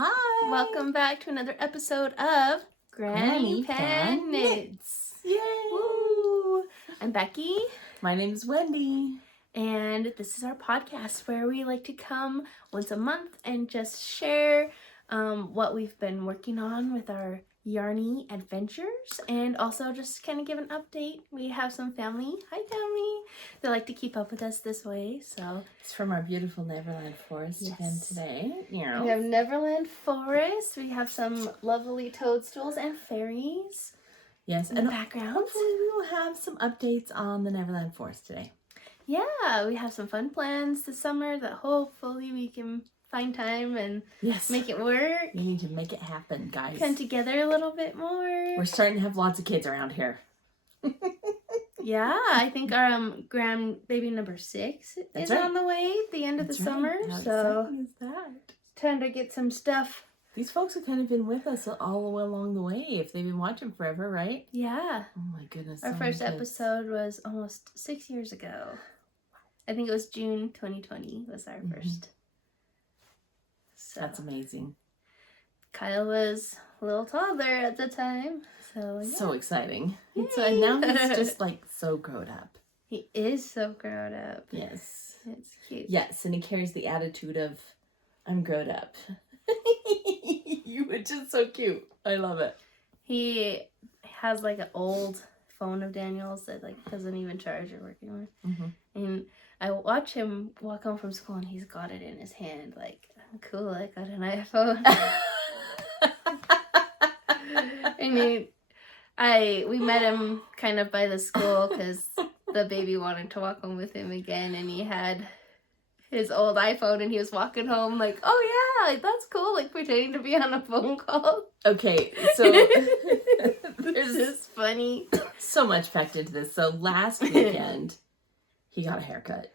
Hi! Welcome back to another episode of Granny Pen Knits. Yay! Woo! I'm Becky. My name's Wendy. And this is our podcast where we like to come once a month and just share what we've been working on with our yarny adventures, and also just kind of give an update. We have some family. Hi, family. They like to keep up with us this way, so It's from our beautiful Neverland Forest again today. Yeah. we have Neverland Forest. We have some lovely toadstools and fairies. Yes, in and the background. hopefully we will have some updates on the Neverland Forest today. Yeah, we have some fun plans this summer that hopefully we can find time and make it work. We need to make it happen, guys. Come together a little bit more. We're starting to have lots of kids around here. Yeah, I think our grandbaby number 6 is on the way at the end of the summer. How so exciting is that? Time to get some stuff. These folks have kind of been with us all along the way. If they've been watching forever, right? Yeah. Oh my goodness. Our first episode was almost 6 years ago. I think it was June 2020 was our first. So, that's amazing. Kyle was a little toddler at the time. So, yeah. So exciting. And now he's just like so grown up. He is so grown up. Yes. It's cute. Yes, and he carries the attitude of, I'm grown up. Which is so cute. I love it. He has like an old phone of Daniel's that like doesn't even charge or work anymore. Mm-hmm. And I watch him walk home from school and he's got it in his hand like, I'm cool, I got an iPhone. And we met him kind of by the school because the baby wanted to walk home with him again, and he had his old iPhone and he was walking home like, oh yeah, that's cool, like pretending to be on a phone call. Okay, so there's just funny. So much packed into this. So last weekend he got a haircut.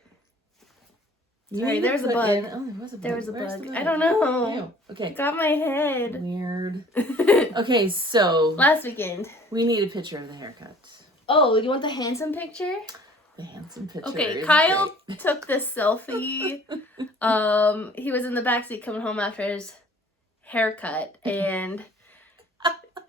Sorry, there was a bug. Oh, there was a bug. There was a Where's bug. the bug. I don't know. Ew. Okay. It got my head. Weird. Okay, so last weekend we need a picture of the haircut. Oh, you want the handsome picture? The handsome picture. Okay, Kyle took this selfie. He was in the backseat coming home after his haircut, and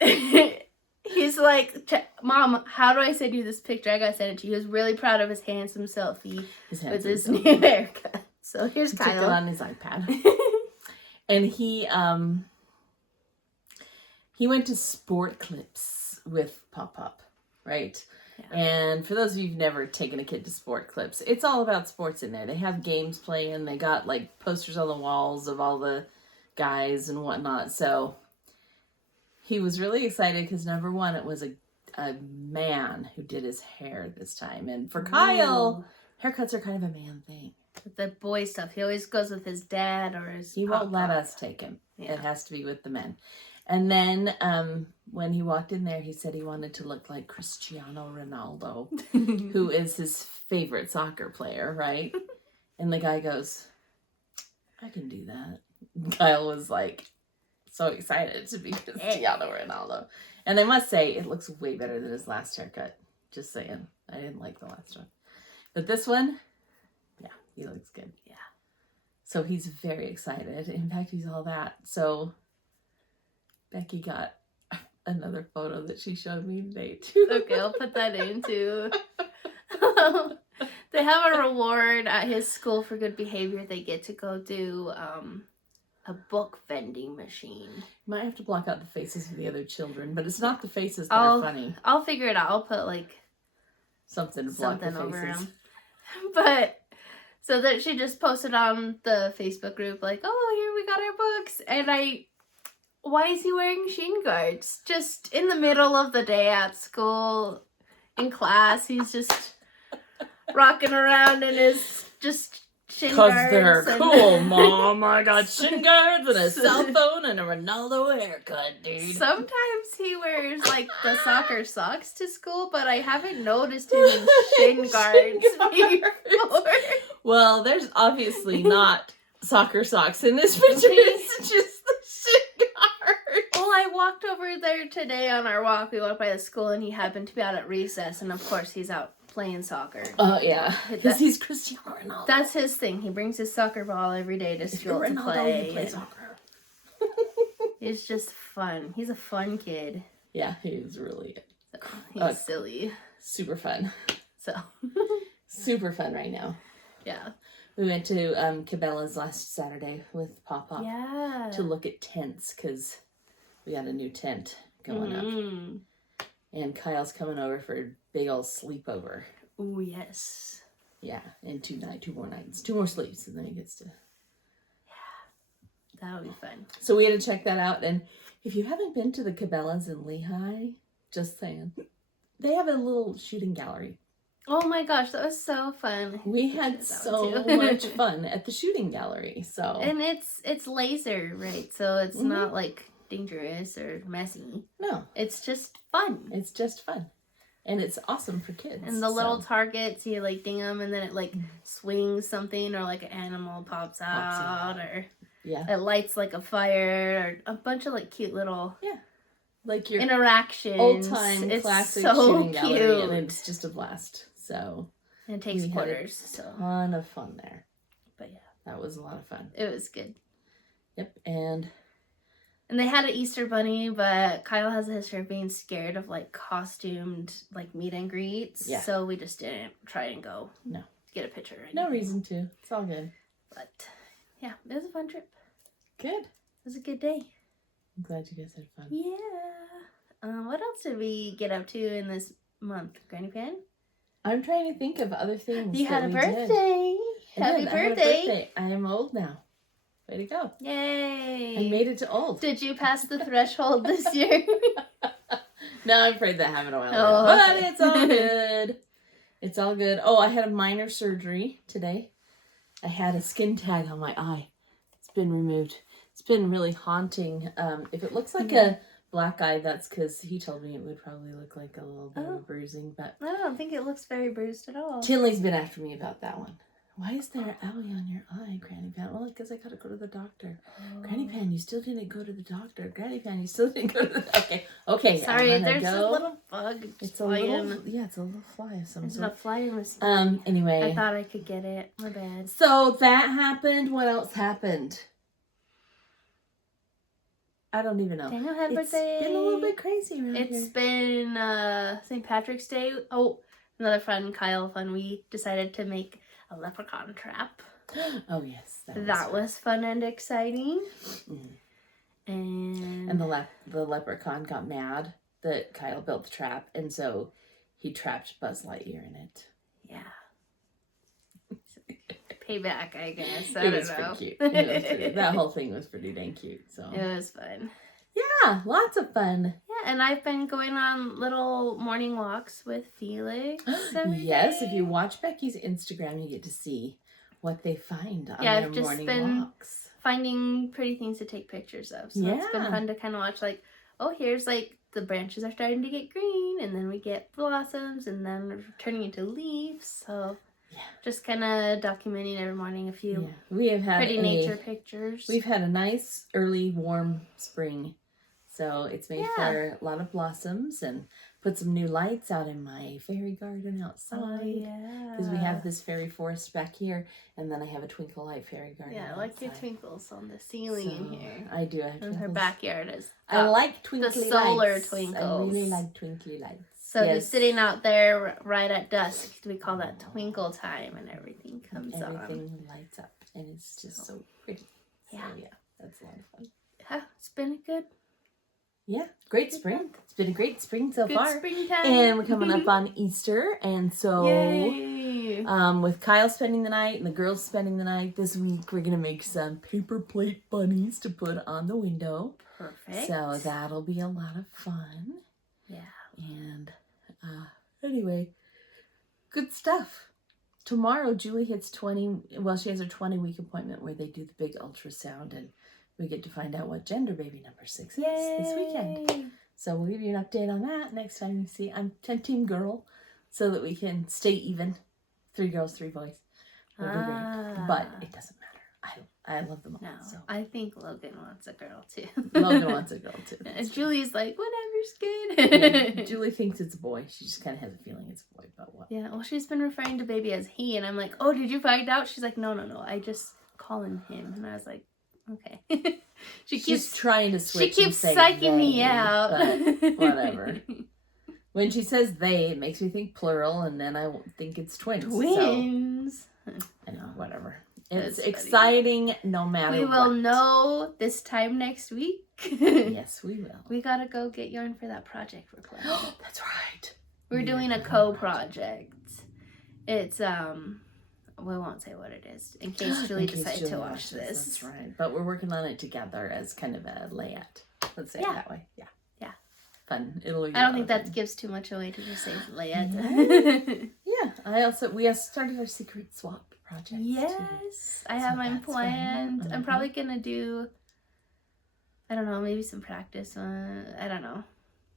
he's like, Mom, how do I send you this picture? I gotta send it to you. He was really proud of his handsome selfie with his new haircut. So here's Kyle. Took it on his iPad. And he went to Sport Clips with Pop, right? Yeah. And for those of you who've never taken a kid to Sport Clips, it's all about sports in there. They have games playing. They got like posters on the walls of all the guys and whatnot. So he was really excited because number one, it was a man who did his hair this time. And for Kyle, haircuts are kind of a man thing. With the boy stuff, he always goes with his dad or his He won't let us take him. Yeah. It has to be with the men. And then when he walked in there, he said he wanted to look like Cristiano Ronaldo, who is his favorite soccer player, right? And the guy goes, I can do that. Kyle was like so excited to be Cristiano Ronaldo. And I must say, it looks way better than his last haircut. Just saying. I didn't like the last one. But this one, yeah, he looks good. Yeah. So he's very excited. In fact, he's all that. So Becky got another photo that she showed me today, too. Okay, I'll put that in, too. They have a reward at his school for good behavior. They get to go do a book vending machine. You might have to block out the faces of the other children, but it's not the faces that are funny. I'll figure it out. I'll put, like, something to block the faces. Over him. But so that she just posted on the Facebook group, like, oh, here we got our books. And why is he wearing shin guards? Just in the middle of the day at school, in class, he's just rocking around in his just shin guards. Because they're cool, Mom. I got shin guards and a cell phone and a Ronaldo haircut, dude. Sometimes he wears, like, the soccer socks to school, but I haven't noticed him in shin guards before. Well, there's obviously not soccer socks in this picture. It's just the shin guards. Well, I walked over there today on our walk. We walked by the school, and he happened to be out at recess, and of course, he's out playing soccer. Oh, yeah. Because he's Cristiano Ronaldo. That's his thing. He brings his soccer ball every day to school to play. You play soccer. He's just fun. He's a fun kid. Yeah, he's really So he's silly. super fun. So super fun right now. Yeah. We went to Cabela's last Saturday with Pop-Pop Yeah. to look at tents because we got a new tent going up. And Kyle's coming over for a big old sleepover. Oh, yes. Yeah, and 2 more nights. 2 more sleeps, and then he gets to... Yeah, that would be fun. So we had to check that out. And if you haven't been to the Cabela's in Lehigh, just saying, they have a little shooting gallery. Oh my gosh, that was so fun. We had so much fun at the shooting gallery. So and it's laser, right? So it's not like dangerous or messy. No, it's just fun. It's just fun. And it's awesome for kids. And the little targets, you like ding them, and then it like swings something, or like an animal pops out, or it lights like a fire, or a bunch of like cute little like your interactions. Old time classic shooting gallery, and it's just a blast. So and it takes quarters. So ton of fun there. But yeah, that was a lot of fun. It was good. Yep, and they had an Easter bunny, but Kyle has a history of being scared of like costumed like meet and greets. Yeah. So we just didn't try and go. No. Get a picture. Or no reason to. It's all good. But yeah, it was a fun trip. Good. It was a good day. I'm glad you guys had fun. Yeah. What else did we get up to in this month, Granny Pan? I'm trying to think of other things. You had a birthday. Happy birthday. I am old now. Way to go. Yay. I made it to old. Did you pass the threshold this year? No, I'm afraid that happened a while ago. But it's all good. It's all good. Oh, I had a minor surgery today. I had a skin tag on my eye. It's been removed. It's been really haunting. If it looks like a black eye, that's because he told me it would probably look like a little bit of bruising. But I don't think it looks very bruised at all. Tinley's been after me about that one. Why is there an owie on your eye, Granny Pan? Well, because I got to go to the doctor. Granny Pan, you still didn't go to the doctor. Granny Pan, you still didn't go to the doctor. Okay. Sorry, there's a little bug. It's a little, it's a little fly of some sort. It's a fly in the anyway. I thought I could get it. My bad. So that happened. What else happened? I don't even know. Daniel had a birthday. It's been a little bit crazy around here. It's been St. Patrick's Day. Oh, another fun Kyle fun. We decided to make a leprechaun trap. Oh yes, that was fun and exciting. And the leprechaun got mad that Kyle built the trap, and so he trapped Buzz Lightyear in it. Yeah. Payback, I guess. It was pretty cute. That whole thing was pretty dang cute. So it was fun. Yeah, lots of fun. Yeah, and I've been going on little morning walks with Felix. Yes, if you watch Becky's Instagram, you get to see what they find on their morning walks. Finding pretty things to take pictures of. So it's been fun to kind of watch, like, oh, here's like the branches are starting to get green, and then we get blossoms, and then we're turning into leaves. So just kind of documenting every morning a few we have had pretty nature pictures. We've had a nice early warm spring. So it's made for a lot of blossoms, and put some new lights out in my fairy garden outside. Oh, yeah. Because we have this fairy forest back here, and then I have a twinkle light fairy garden outside. I like your twinkles on the ceiling in here. I do. I have and her backyard is I like twinkly lights. The solar twinkles. I really like twinkly lights. So if you're sitting out there right at dusk, we call that twinkle time, and everything comes on. Everything lights up, and it's just so pretty. So that's a lot of fun. Yeah, it's been good. Yeah, great spring. It's been a great spring so far. Good springtime. And we're coming up on Easter, and so with Kyle spending the night and the girls spending the night this week, we're gonna make some paper plate bunnies to put on the window. Perfect. So that'll be a lot of fun. Yeah. And anyway, good stuff. Tomorrow, Julie hits 20. Well, she has her 20-week appointment where they do the big ultrasound, and we get to find out what gender baby number 6 is this weekend. So we'll give you an update on that next time you see. I'm team girl, so that we can stay even. 3 girls, 3 boys. But it doesn't matter. I love them all. No, so. I think Logan wants a girl too. Logan wants a girl too. Julie's like, whatever's good. Yeah, Julie thinks it's a boy. She just kind of has a feeling it's a boy, but what? Yeah, well, she's been referring to baby as he, and I'm like, oh, did you find out? She's like, no, I just call him. And I was like, Okay. She's trying to switch. She keeps and say psyching me they, out. But whatever. When she says they, it makes me think plural, and then I think it's twins. Twins. So, I know, whatever. It's That's funny. Exciting no matter what. We will know this time next week. Yes, we will. We gotta go get yarn for that project we're planning. That's right. We're doing a co-project. It's, we won't say what it is in case Julie decides to watch this. That's right. But we're working on it together as kind of a layout. Let's say it that way. Yeah. Yeah. Fun. I don't think that gives too much away to just say layout. Yeah. We also started our secret swap project. Yes. I have mine planned. Mm-hmm. I'm probably gonna do, I don't know, maybe some practice. I don't know.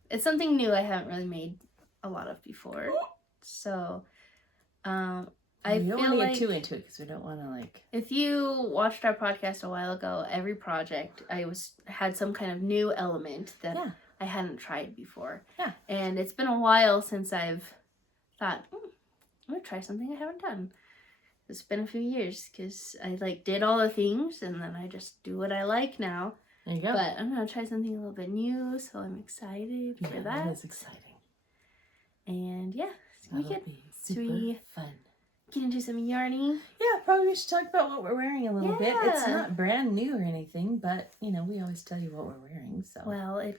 It's something new I haven't really made a lot of before. So, I we don't feel want to like get too into it because we don't want to like. If you watched our podcast a while ago, every project I had some kind of new element that I hadn't tried before. Yeah. And it's been a while since I've thought, I'm gonna try something I haven't done. It's been a few years because I like did all the things and then I just do what I like now. There you go. But I'm gonna try something a little bit new, so I'm excited for that. That is exciting. And yeah, That'll be super fun. Get into some yarning. Yeah, probably we should talk about what we're wearing a little bit. It's Yeah. not brand new or anything, but you know, we always tell you what we're wearing. So Well,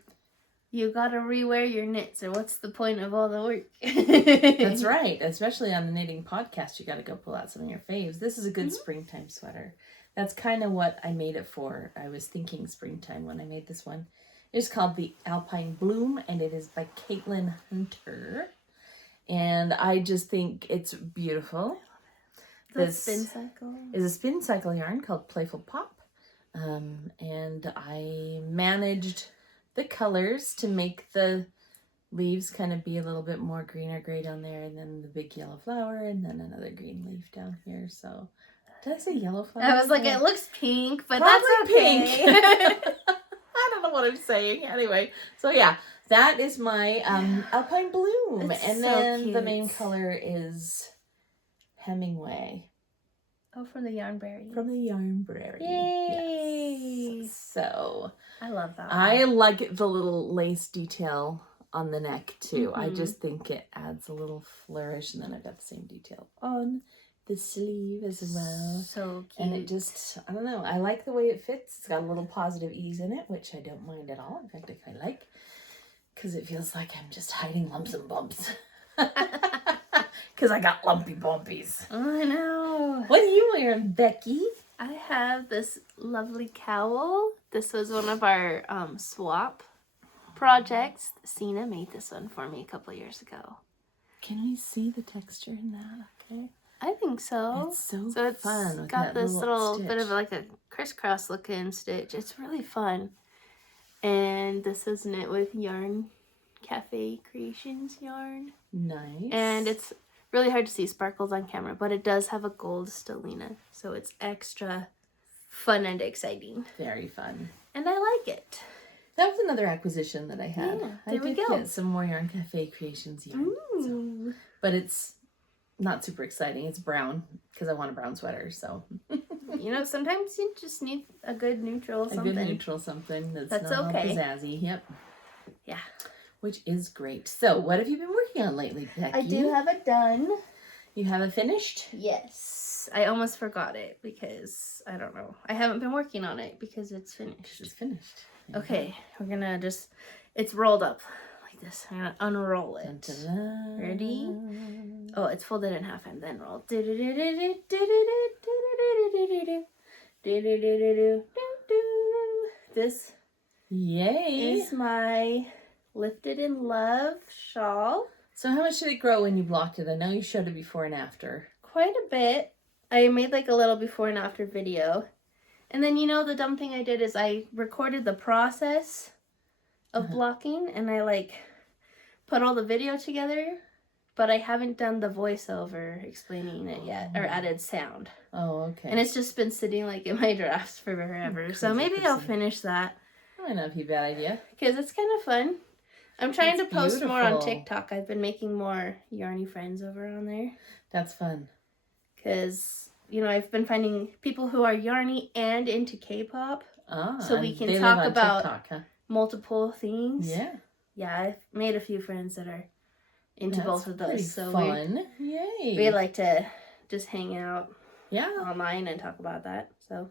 you gotta rewear your knits, or what's the point of all the work? that's right. Especially on the knitting podcast, you got to go pull out some of your faves. This is a good springtime sweater. That's kind of what I made it for. I was thinking springtime when I made this one. It's called the Alpine Bloom, and it is by Caitlin Hunter. And I just think it's beautiful. This spin cycle is a spin cycle yarn called Playful Pop. And I managed the colors to make the leaves kind of be a little bit more green or gray down there, and then the big yellow flower, and then another green leaf down here. So, did I say yellow flower? I was like, it looks pink, but Probably that's okay. pink. I don't know what I'm saying. Anyway, so yeah, that is my Alpine Bloom. It's and so then the cute. main color is Hemingway. Oh, from the Yarnberry. From the Yarnberry. Yay! Yes. So I love that one. I like the little lace detail on the neck too. I just think it adds a little flourish, and then I've got the same detail on the sleeve as well. So cute. And it just, I don't know, I like the way it fits. It's got a little positive ease in it, which I don't mind at all. In fact, I like, because it feels like I'm just hiding lumps and bumps. Because I got lumpy bumpies. I know. What are you wearing, Becky? I have this lovely cowl. This was one of our swap projects. Sena made this one for me a couple years ago. Can we see the texture in that? Okay. I think so. It's so it's fun. With got that this little stitch. bit of like a crisscross looking stitch. It's really fun. And this is knit with Yarn Cafe Creations yarn. Nice. And it's really hard to see sparkles on camera, but it does have a gold stellina. So it's extra fun and exciting. Very fun. And I like it. That was another acquisition that I had. Yeah, I there we did go. get some more Yarn Cafe Creations yarn. Ooh. But it's not super exciting. It's brown because I want a brown sweater. So You know, sometimes you just need a good neutral a something. good neutral something that's That's not okay. all pizzazzy. Yep. Yeah. Which is great. So what have you been working on lately, Becky? I do have it done. You have it finished? Yes. I almost forgot it because, I don't know. I haven't been working on it because it's finished. It's finished. Okay, we're gonna just, it's rolled up like this. I'm gonna unroll it. Dun, dun, dun. Ready? Oh, it's folded in half and then rolled. This Yay. is my Lifted in Love shawl. So how much did it grow when you blocked it? I know you showed it before and after. Quite a bit. I made like a little before and after video. And then, you know, the dumb thing I did is I recorded the process of blocking and I like put all the video together, but I haven't done the voiceover explaining it yet or added sound. Oh, okay. And it's just been sitting like in my drafts for forever. So maybe I'll finish that Might not be a bad idea. because it's kind of fun. I'm trying That's to post more on beautiful. TikTok. I've been making more Yarny Friends over on there That's fun. because you know, I've been finding people who are yarny and into K-pop. So we can they talk live on about TikTok, huh? multiple things. Yeah. Yeah, I've made a few friends that are into both of those. Pretty so fun. Yay. we like to just hang out Yeah. online and talk about that. So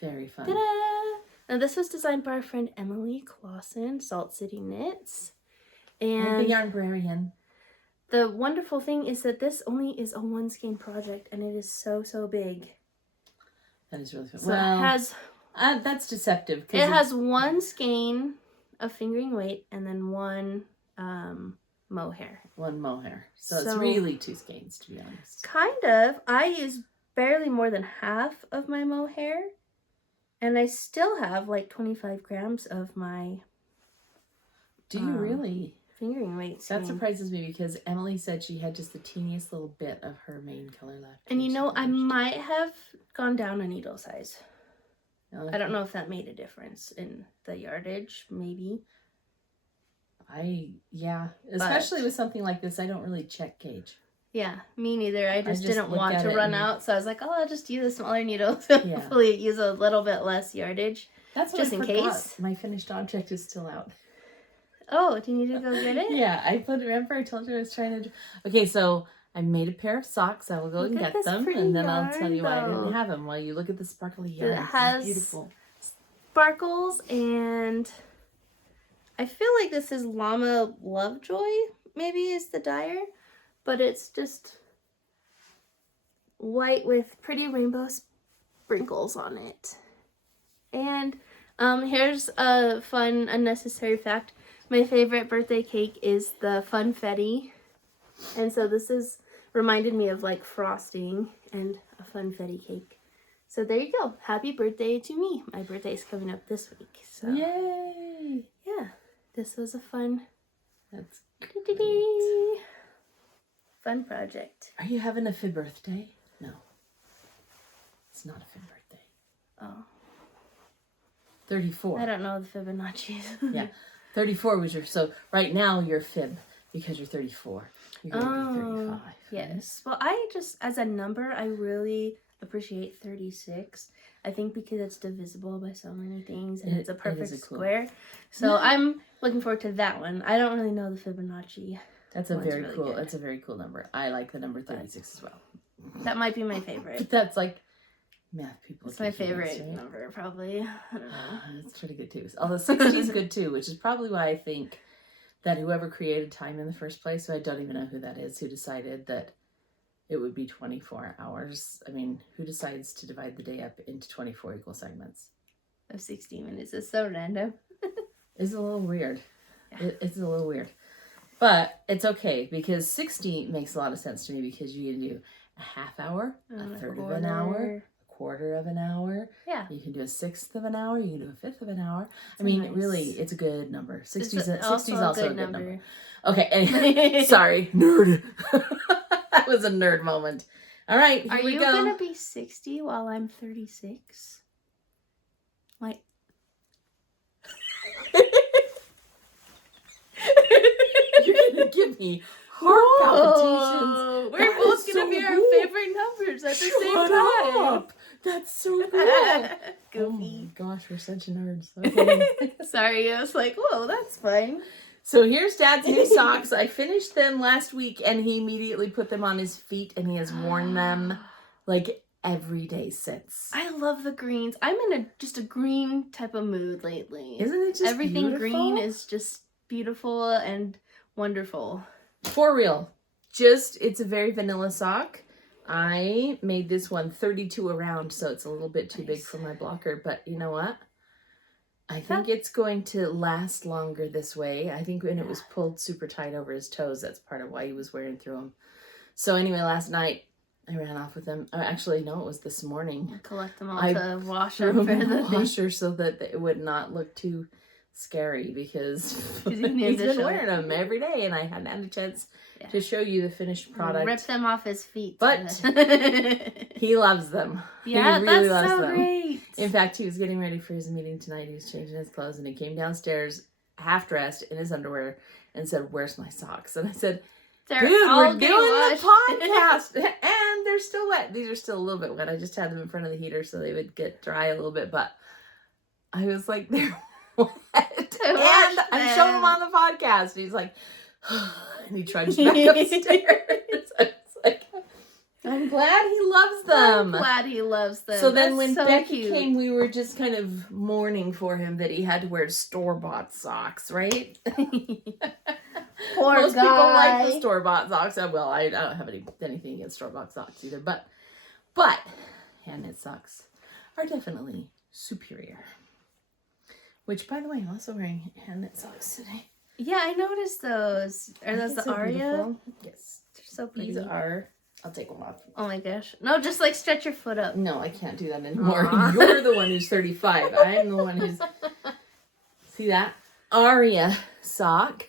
Very fun. ta-da! Now this was designed by our friend Emily Clawson, Salt City Knits. And the And Yarn Brarian. the wonderful thing is that this only is a 1 skein project, and it is so big. That is really fun. So it has that's deceptive. it has 1 skein of fingering weight and then 1 mohair. 1 mohair. So it's really 2 skeins, to be honest. Kind of. I use barely more than half of my mohair, and I still have like 25 grams of my Do you really? fingering weight skein. That surprises me because Emily said she had just the teeniest little bit of her main color left. And you when know, she I finished. might have gone down a needle size. Oh, I don't know if that made a difference in the yardage, maybe. Especially with something like this, I don't really check gauge. Yeah, me neither. I just didn't look want at to it run and- out, so I was like, oh, I'll just use a smaller needle to Yeah. hopefully use a little bit less yardage. That's what Just I in forgot. case. My finished object is still out. Oh, do you need to go get it? Yeah, remember I told you I was trying to... Okay, so I made a pair of socks. I will go Look and at get this them, pretty and then I'll tell yarn, you why I though. didn't have them while you look at the sparkly yarn. It It's has beautiful. sparkles, and I feel like this is Llama Lovejoy, maybe is the dyer, but it's just white with pretty rainbow sprinkles on it. And here's a fun unnecessary fact. My favorite birthday cake is the funfetti, and so this is reminded me of like frosting and a funfetti cake. So there you go. Happy birthday to me. My birthday is coming up this week. So Yay! yeah, this was a fun That's fun project. Are you having a fib birthday? No. It's not a fib birthday. Oh, 34. I don't know the Fibonacci's. Yeah. 34 was so right now you're fib because you're 34. You're going to be 35. Yes. Well, I just, as a number, I really appreciate 36. I think because it's divisible by so many things and it's a perfect square. So I'm looking forward to that one. I don't really know the Fibonacci. That's a very really cool. good. That's a very cool number. I like the number 36 as well. That might be my favorite. But that's like math people. It's my teaching us, favorite right? number, probably. I don't know. It's pretty good too. Although 60 is good too, which is probably why I think that whoever created time in the first place, so I don't even know who that is, who decided that it would be 24 hours. I mean, who decides to divide the day up into 24 equal segments? Of 60 minutes is so random. It's a little weird. Yeah. It's a little weird. But it's okay because 60 makes a lot of sense to me because you can do a half hour, a third of an hour, a quarter of an hour. Yeah. You can do a sixth of an hour. You can do a fifth of an hour. It's I mean, nice. really, it's a good number. 60 is also a good number. Okay. Anyway, sorry. Nerd. That was a nerd moment. All right. Here Are we you go. going to be 60 while I'm 36? Like... You're going to give me heart palpitations. Whoa, we're That both is going to so be our cool. favorite numbers at the same Shut time. up. That's so cool. Oh Goofy. my gosh, we're such nerds. Okay. Sorry, I was like, whoa, that's fine. So here's Dad's new socks. I finished them last week and he immediately put them on his feet and he has worn them like every day since. I love the greens. I'm in just a green type of mood lately. Isn't it just Everything beautiful? green is just beautiful and wonderful. For real. It's a very vanilla sock. I made this one 32 around, so it's a little bit too big for my blocker, but you know what? I think it's going to last longer this way. I think when it was pulled super tight over his toes, that's part of why he was wearing through them. So anyway, last night I ran off with them. Actually, no, it was this morning. I'll collect them all I to wash Threw them them for in the the thing. washer so that it would not look too scary because He's he's need to been show wearing them every day and I hadn't had a chance Yeah. to show you the finished product. Rip them off his feet. But he loves them. yeah, he really that's loves so them. great. In fact, he was getting ready for his meeting tonight. He was changing his clothes and he came downstairs half dressed in his underwear and said, "Where's my socks?" And I said, They're "Dude, all we're getting doing the washed." podcast and they're they're still wet. These are still a little bit wet. I just had them in front of the heater so they would get dry a little bit, but I was like, they're wet. And I showed him on the podcast. And he's like, and he trudged back upstairs. I was like, I'm glad he loves them. I'm glad he loves them. So then when so Becky cute. came, we were just kind of mourning for him that he had to wear store-bought socks, right? Poor Most guy. people like the store-bought socks. Well, I don't have anything against store-bought socks either, but hand-knit socks are definitely superior. Which, by the way, I'm also wearing hand-knit socks today. Yeah, I noticed those. Are those the so Aria? beautiful. Yes. They're so pretty. These are... I'll take them off. Oh my gosh. No, just like stretch your foot up. No, I can't do that anymore. Aw. You're the one who's 35. I'm the one who's... See that? Aria sock.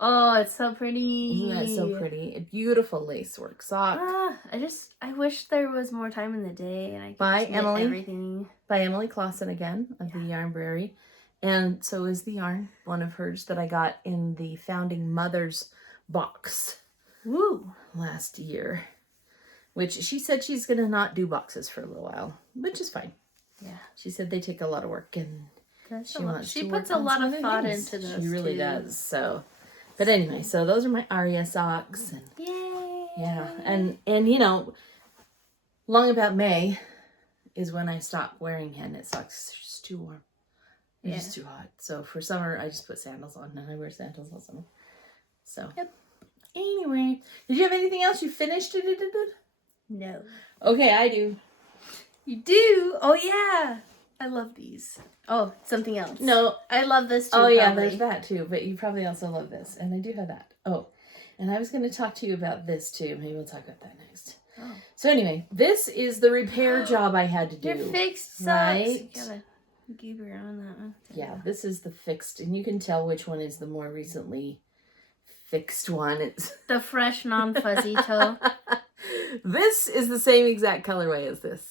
Oh, it's so pretty. Isn't that so pretty? A beautiful lacework sock. I wish there was more time in the day and I could By just knit Emily. everything. By Emily Clawson again of the Yarnberry. And so is the yarn, one of hers that I got in the Founding Mothers box Woo. last year. Which she said she's going to not do boxes for a little while, which is fine. Yeah. She said they take a lot of work and She to puts work a on lot some of other thought things. into this. She really too. does. So, but anyway, so those are my Aria socks. And Yay. yeah, and you know, long about May is when I stop wearing hand knit socks. It's just too warm. It's just too hot. So for summer, I just put sandals on, and I wear sandals all summer. So anyway, did you have anything else you finished? No. Okay, I do. You do? Oh yeah. I love these. Oh, something else. No. I love this too. Oh yeah, probably. there's that too. But you probably also love this, and I do have that. Oh, and I was going to talk to you about this too. Maybe we'll talk about that next. Oh. So anyway, this is the repair job I had to do. Your fixed socks. right? You gotta keep your eye on that one. Yeah, this is the fixed, and you can tell which one is the more recently fixed one. It's The fresh, non-fuzzy toe. This is the same exact colorway as this,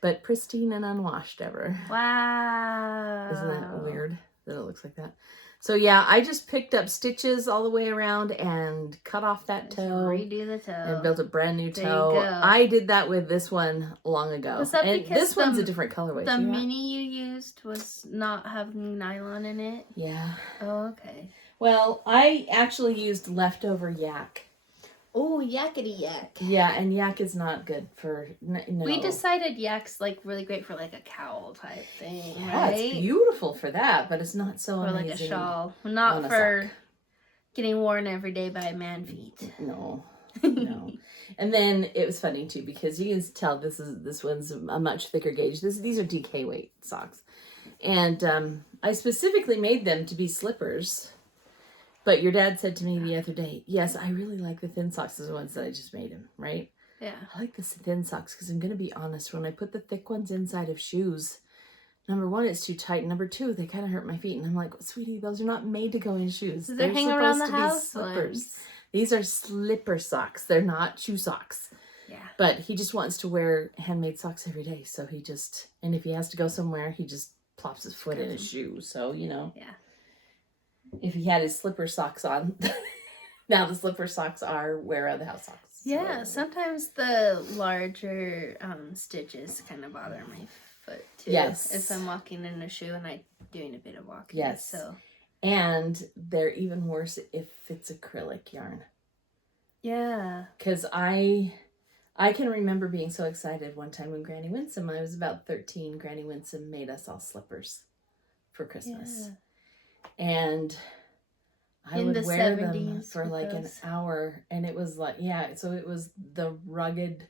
but pristine and unwashed ever. Wow. Isn't that weird that it looks like that? So yeah, I just picked up stitches all the way around and cut off that toe. Redo the toe. And built a brand new There you toe. go. I did that with this one long ago. Was that and because this one's a different colorway. The see that? mini you used was not having nylon in it? Yeah. Oh, okay. Well, I actually used leftover yak. Oh, yakety yak. Yeah, and yak is not good for no. We decided yak's like really great for like a cowl type thing, Yeah, right? it's beautiful for that, but it's not so Or amazing. like a shawl. on Not a for sock. getting worn every day by man feet. No, no. And then it was funny too because you can tell this one's a much thicker gauge. These are DK weight socks, and I specifically made them to be slippers. But your dad said to me the other day, yes, I really like the thin socks as the ones that I just made him, right? Yeah. I like the thin socks because I'm going to be honest, when I put the thick ones inside of shoes, number one, it's too tight. Number two, they kind of hurt my feet. And I'm like, sweetie, those are not made to go in shoes. They're hanging around the supposed to be house. slippers. Ones. These are slipper socks. They're not shoe socks. Yeah. But he just wants to wear handmade socks every day. So and if he has to go somewhere, he just plops his foot in his shoe. So, you know. Yeah. If he had his slipper socks on, now the slipper socks are wear out of the house socks. Yeah, So- sometimes the larger stitches kind of bother my foot too. Yes. If I'm walking in a shoe and I'm doing a bit of walking. Yes. So And they're even worse if it's acrylic yarn. yeah. Because I can remember being so excited one time when Granny Winsome, I was about 13, Granny Winsome made us all slippers for Christmas. Yeah. And I In would the wear them 70s for with like an those. hour. And it was like, yeah, so it was the rugged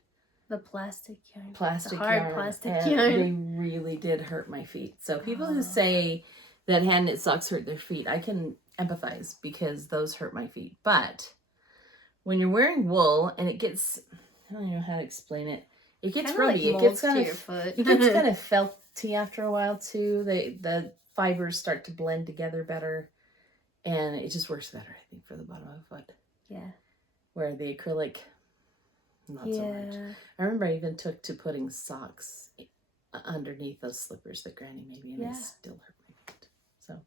The plastic yarn. plastic the hard yarn. plastic and yarn. They really did hurt my feet. So people Oh. who say that hand knit socks hurt their feet, I can empathize because those hurt my feet. But when you're wearing wool and it gets, I don't know how to explain it. It gets Kinda rubby. like It gets molds kind to of your foot. it gets kind of felty after a while too. The fibers start to blend together better, and it just works better, I think, for the bottom of the foot. Yeah. Where the acrylic, not so much. I remember I even took to putting socks underneath those slippers that Granny made me, and Yeah. they still hurt my feet. So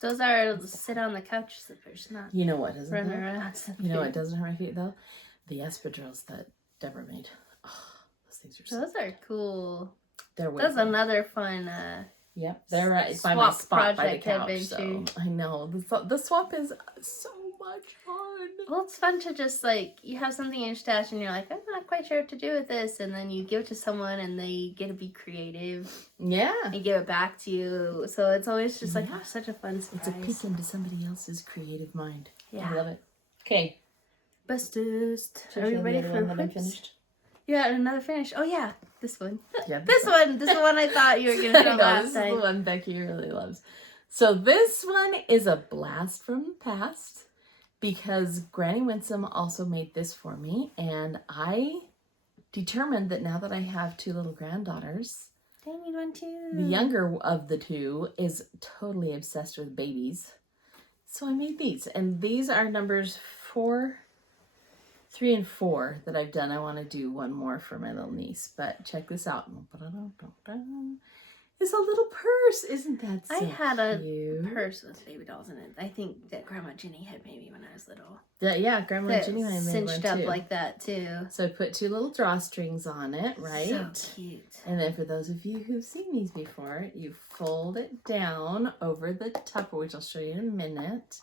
Those are sit on the couch slippers, not you know what doesn't run hurt? around. You know what doesn't hurt my feet though? the espadrilles that Deborah made. Oh, those things are so Those are cool. They're That's cool. another fun Yep, they're right by my spot by the couch. adventure. So I know the swap is so much fun. Well, it's fun to just like you have something in your stash and you're like, I'm not quite sure what to do with this, and then you give it to someone and they get to be creative. Yeah, and give it back to you. So it's always just like such a fun surprise. It's a peek into somebody else's creative mind. Yeah, I love it. Okay, bestest. So Are you ready for that I whips? finished? Yeah, another finish. Oh yeah, this one. Yeah, This one is the one I thought you were gonna show last this time. is the one Becky really loves. So this one is a blast from the past because Granny Winsome also made this for me, and I determined that now that I have 2 little granddaughters, I need one too. the younger of the 2 is totally obsessed with babies. So I made these, and these are numbers 3 and 4 that I've done. I want to do one more for my little niece, but check this out. It's a little purse. Isn't that so cute? I had a purse with baby dolls in it. I think that Grandma Jenny had maybe when I was little. Yeah, Grandma Jenny and I made cinched one up too. like that too. So I put 2 little drawstrings on it, right? So cute. And then for those of you who've seen these before, you fold it down over the top, which I'll show you in a minute.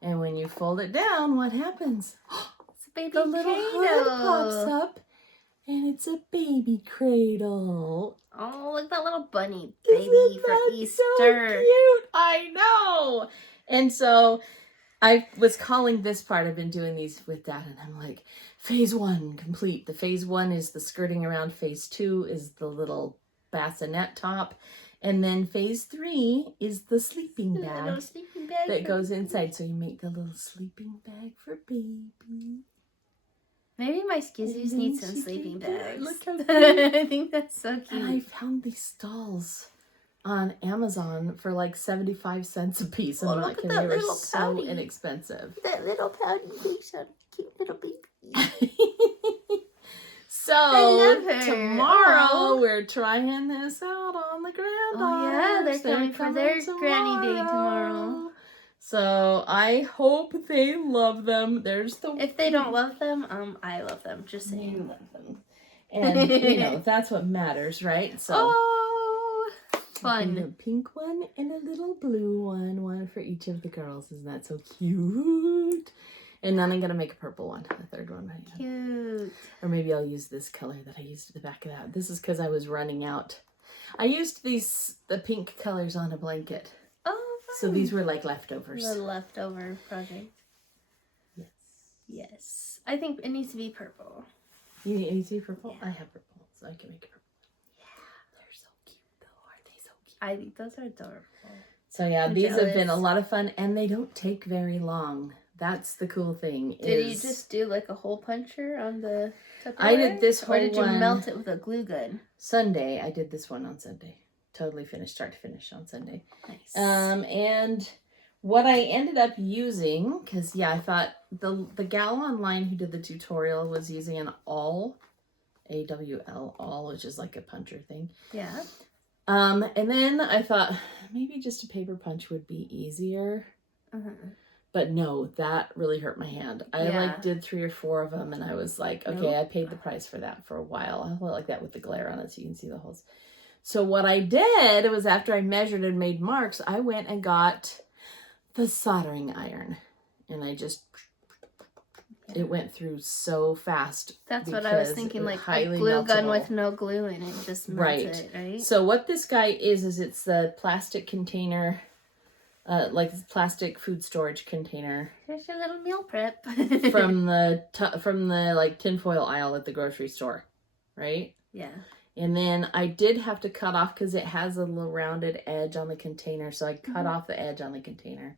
And when you fold it down, what happens? It's a baby the little hood pops up, and it's a baby cradle. Oh, look at that little bunny Isn't baby for that Easter. So cute. I know. And so I was calling this part. I've been doing these with Dad, and I'm like, phase 1 complete. The phase 1 is the skirting around. Phase 2 is the little bassinet top. And then phase 3 is the sleeping bag, little sleeping bag that goes inside. So you make the little sleeping bag for baby. Maybe my skizzies And need then some she sleeping can- bags. Look how cute. I think that's so cute. And I found these stalls on Amazon for like 75 cents a piece. Oh, I'm look not at kidding. that They were little so pouty. inexpensive. That little pouty face on cute little baby. So love her. tomorrow Aw. we're trying this out on the granddaughters. Oh yeah, they're coming for their granny day tomorrow. So I hope they love them. There's the If they don't love them, I love them. Just you saying. love them. And you know, that's what matters, right? So Oh, a fun. pink one and a little blue one for each of the girls. Isn't that so cute? And then I'm gonna make a purple one, a third one right now. Cute. Or maybe I'll use this color that I used at the back of that. This is because I was running out. I used the pink colors on a blanket. Oh, fun. So these were like leftovers. The leftover project. Yes. Yes. I think it needs to be purple. You need to see purple? Yeah. I have purple, so I can make a purple. Yeah. They're so cute though. Aren't they so cute? I think those are adorable. So yeah, I'm these have been a jealous. lot of fun, and they don't take very long. That's the cool thing. Did you just do like a hole puncher on the Tupperware? I did this Or did you whole one- melt it with a glue gun? Sunday? I did this one on Sunday. Totally finished, start to finish on Sunday. Nice. And what I ended up using, because yeah, I thought the gal online who did the tutorial was using an awl, AWL awl, which is like a puncher thing. Yeah. And then I thought maybe just a paper punch would be easier. Uh-huh. But no, that really hurt my hand. I Yeah. like did 3 or 4 of them, and I was like, okay, Nope. I paid the price for that for a while. I like that with the glare on it so you can see the holes. So what I did was after I measured and made marks, I went and got the soldering iron, and I just, it went through so fast. That's what I was because thinking, it like a highly glue gun meltable. with no glue in it, just melts Right. it, right? So what this guy is it's the plastic container, like this plastic food storage container Here's your little meal prep. from the like tinfoil aisle at the grocery store, right? Yeah. And then I did have to cut off because it has a little rounded edge on the container, so I cut off the edge on the container,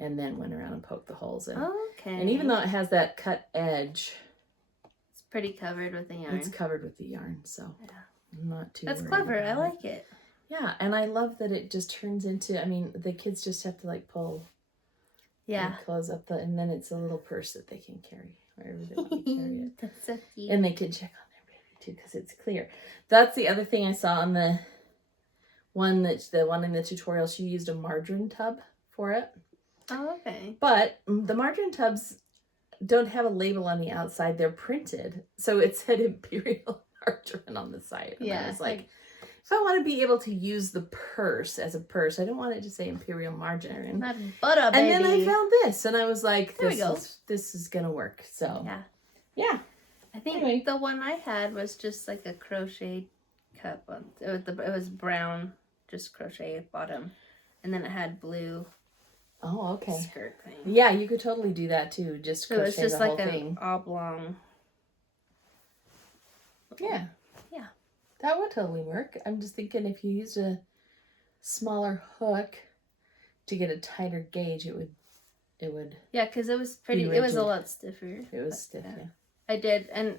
and then went around and poked the holes in. Okay. And even though it has that cut edge, it's pretty covered with the yarn. it's covered with the yarn, so Yeah. I'm not too. That's worried clever. I about it. like it. Yeah, and I love that it just turns into. I mean, the kids just have to like pull. Yeah. And close up and then it's a little purse that they can carry wherever they want to carry it. That's so cute. And they can check on their baby too because it's clear. That's the other thing I saw on the one in the tutorial. She used a margarine tub for it. Oh, okay. But the margarine tubs don't have a label on the outside. They're printed. So it said Imperial Margarine on the side. And I was like, if I want to be able to use the purse as a purse, I don't want it to say Imperial Margarine. Not butter, baby. And then I found this, and I was like, this is going to work. So, yeah. I think the one I had was just like a crochet cup. It was brown, just crochet bottom. And then it had blue skirt thing. Yeah, you could totally do that too. Just crochet it was just the like whole thing. An oblong. Yeah. Yeah. That would totally work. I'm just thinking if you used a smaller hook to get a tighter gauge, it would. Yeah, because it was pretty. It was a lot stiffer. It was stiff. Yeah. I did, and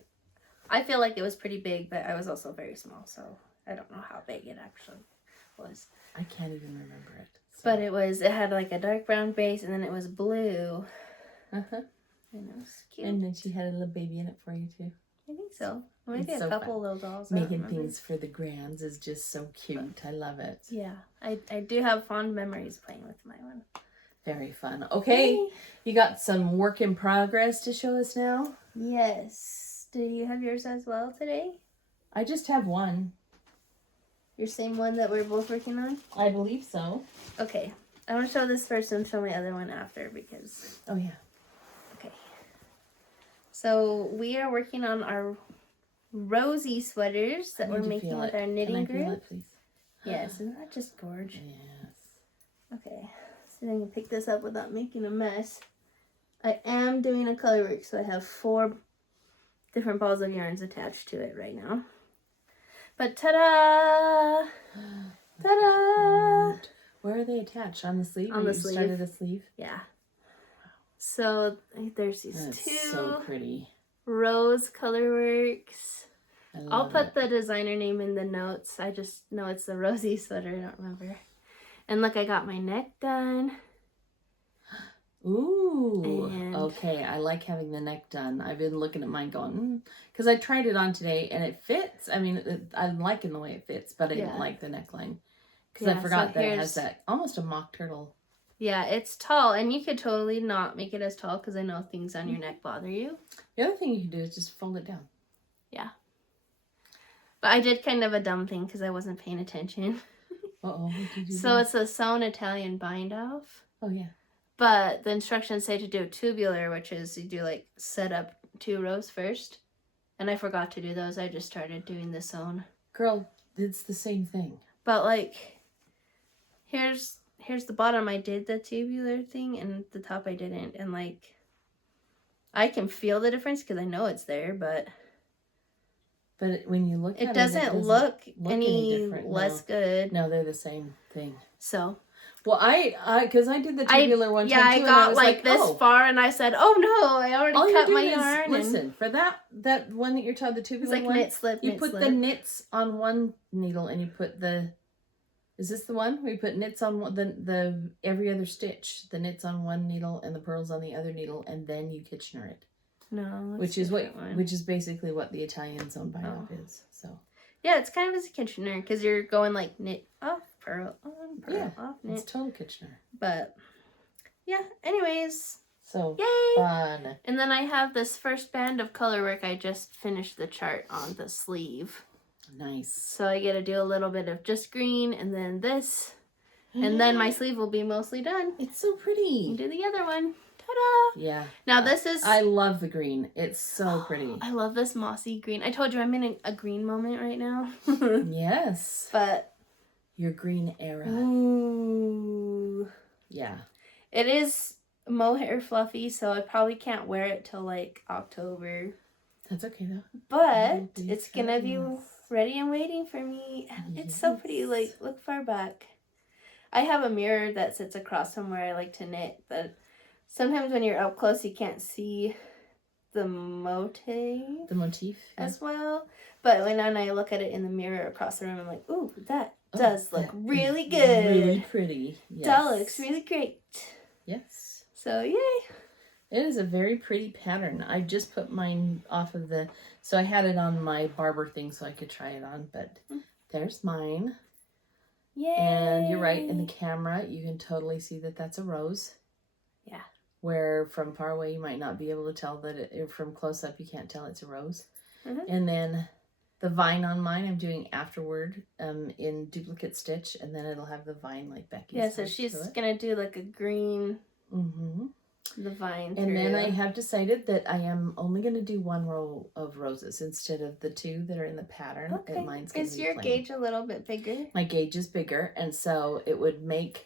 I feel like it was pretty big, but I was also very small, so I don't know how big it actually was. I can't even remember it. So. But it had like a dark brown base, and then it was blue. And it was cute. And then she had a little baby in it for you too. I think so. Maybe a couple little dolls. Making things for the grands is just so cute. I love it. Yeah, I do have fond memories playing with my one. Very fun. Okay, you got some work in progress to show us now? Yes. Do you have yours as well today? I just have one. Your same one that we're both working on? I believe so. Okay. I want to show this first and show my other one after because... Oh, yeah. Okay. So we are working on our Rosie sweaters that we're making with our knitting group. Feel it, please? Yes, isn't that just gorgeous? Yes. Okay. So I can pick this up without making a mess. I am doing a color work, so I have 4 different balls of yarns attached to it right now. But ta-da! Ta-da! Where are they attached? On the sleeve? On the sleeve. Started a sleeve? Yeah. So there's these That's 2 so pretty. rose color works. I'll put it. the designer name in the notes. I just know it's the Rosie sweater. I don't remember. And look, I got my neck done. Ooh. Okay, I like having the neck done. I've been looking at mine going, because I tried it on today and it fits. I mean, I'm liking the way it fits, but I didn't like the neckline. Because I forgot that it has that almost a mock turtle. Yeah, it's tall, and you could totally not make it as tall because I know things on your neck bother you. The other thing you can do is just fold it down. Yeah. But I did kind of a dumb thing because I wasn't paying attention. Uh-oh, what did you do? So it's a sewn Italian bind off. Oh, yeah. But the instructions say to do a tubular, which is you do like set up 2 rows first. And I forgot to do those. I just started doing the sewn. Girl, it's the same thing. But like, here's the bottom. I did the tubular thing, and the top I didn't. And like, I can feel the difference because I know it's there, but when you look at it doesn't look any less good. No, they're the same thing. So. Well, because I did the tubular one time too, I got and like this far, and I said, "Oh no, I already cut my yarn." Listen, for that one that you're talking, the tubular like one, knit slip. You put the knits on one needle, and you put the. Is this the one where you put knits on the every other stitch? The knits on one needle and the pearls on the other needle, and then you Kitchener it. No, which is basically what the Italian sewn bind off is. So. Yeah, it's kind of as a Kitchener because you're going like knit off, pearl on, pearl off, knit. It's total Kitchener. But yeah, anyways. So yay! Fun. And then I have this first band of color work. I just finished the chart on the sleeve. Nice. So I get to do a little bit of just green and then this. And then my sleeve will be mostly done. It's so pretty. And do the other one. Ta-da! Yeah. Now this is... I love the green. It's so pretty. I love this mossy green. I told you I'm in a green moment right now. Yes. But... Your green era. Ooh. Yeah. It is mohair fluffy, so I probably can't wear it till like October. That's okay though. But it's gonna be ready and waiting for me. And it's so pretty. Like, look far back. I have a mirror that sits across from where I like to knit, but sometimes when you're up close, you can't see the motif as well. But when I look at it in the mirror across the room, I'm like, ooh, that does look really good. Really pretty. Yes. That looks really great. Yes. So, yay. It is a very pretty pattern. I just put mine off of so I had it on my barber thing so I could try it on, but there's mine. Yay. And you're right, in the camera, you can totally see that that's a rose. Yeah. where from far away you might not be able to tell that from close up you can't tell it's a rose. Mm-hmm. And then the vine on mine I'm doing afterward in duplicate stitch, and then it'll have the vine like Becky's. Yeah, so she's gonna do like a green the vine and then I have decided that I am only going to do 1 row of roses instead of the 2 that are in the pattern. Okay. And mine's going to Is be your plain. gauge a little bit bigger? My gauge is bigger, and so it would make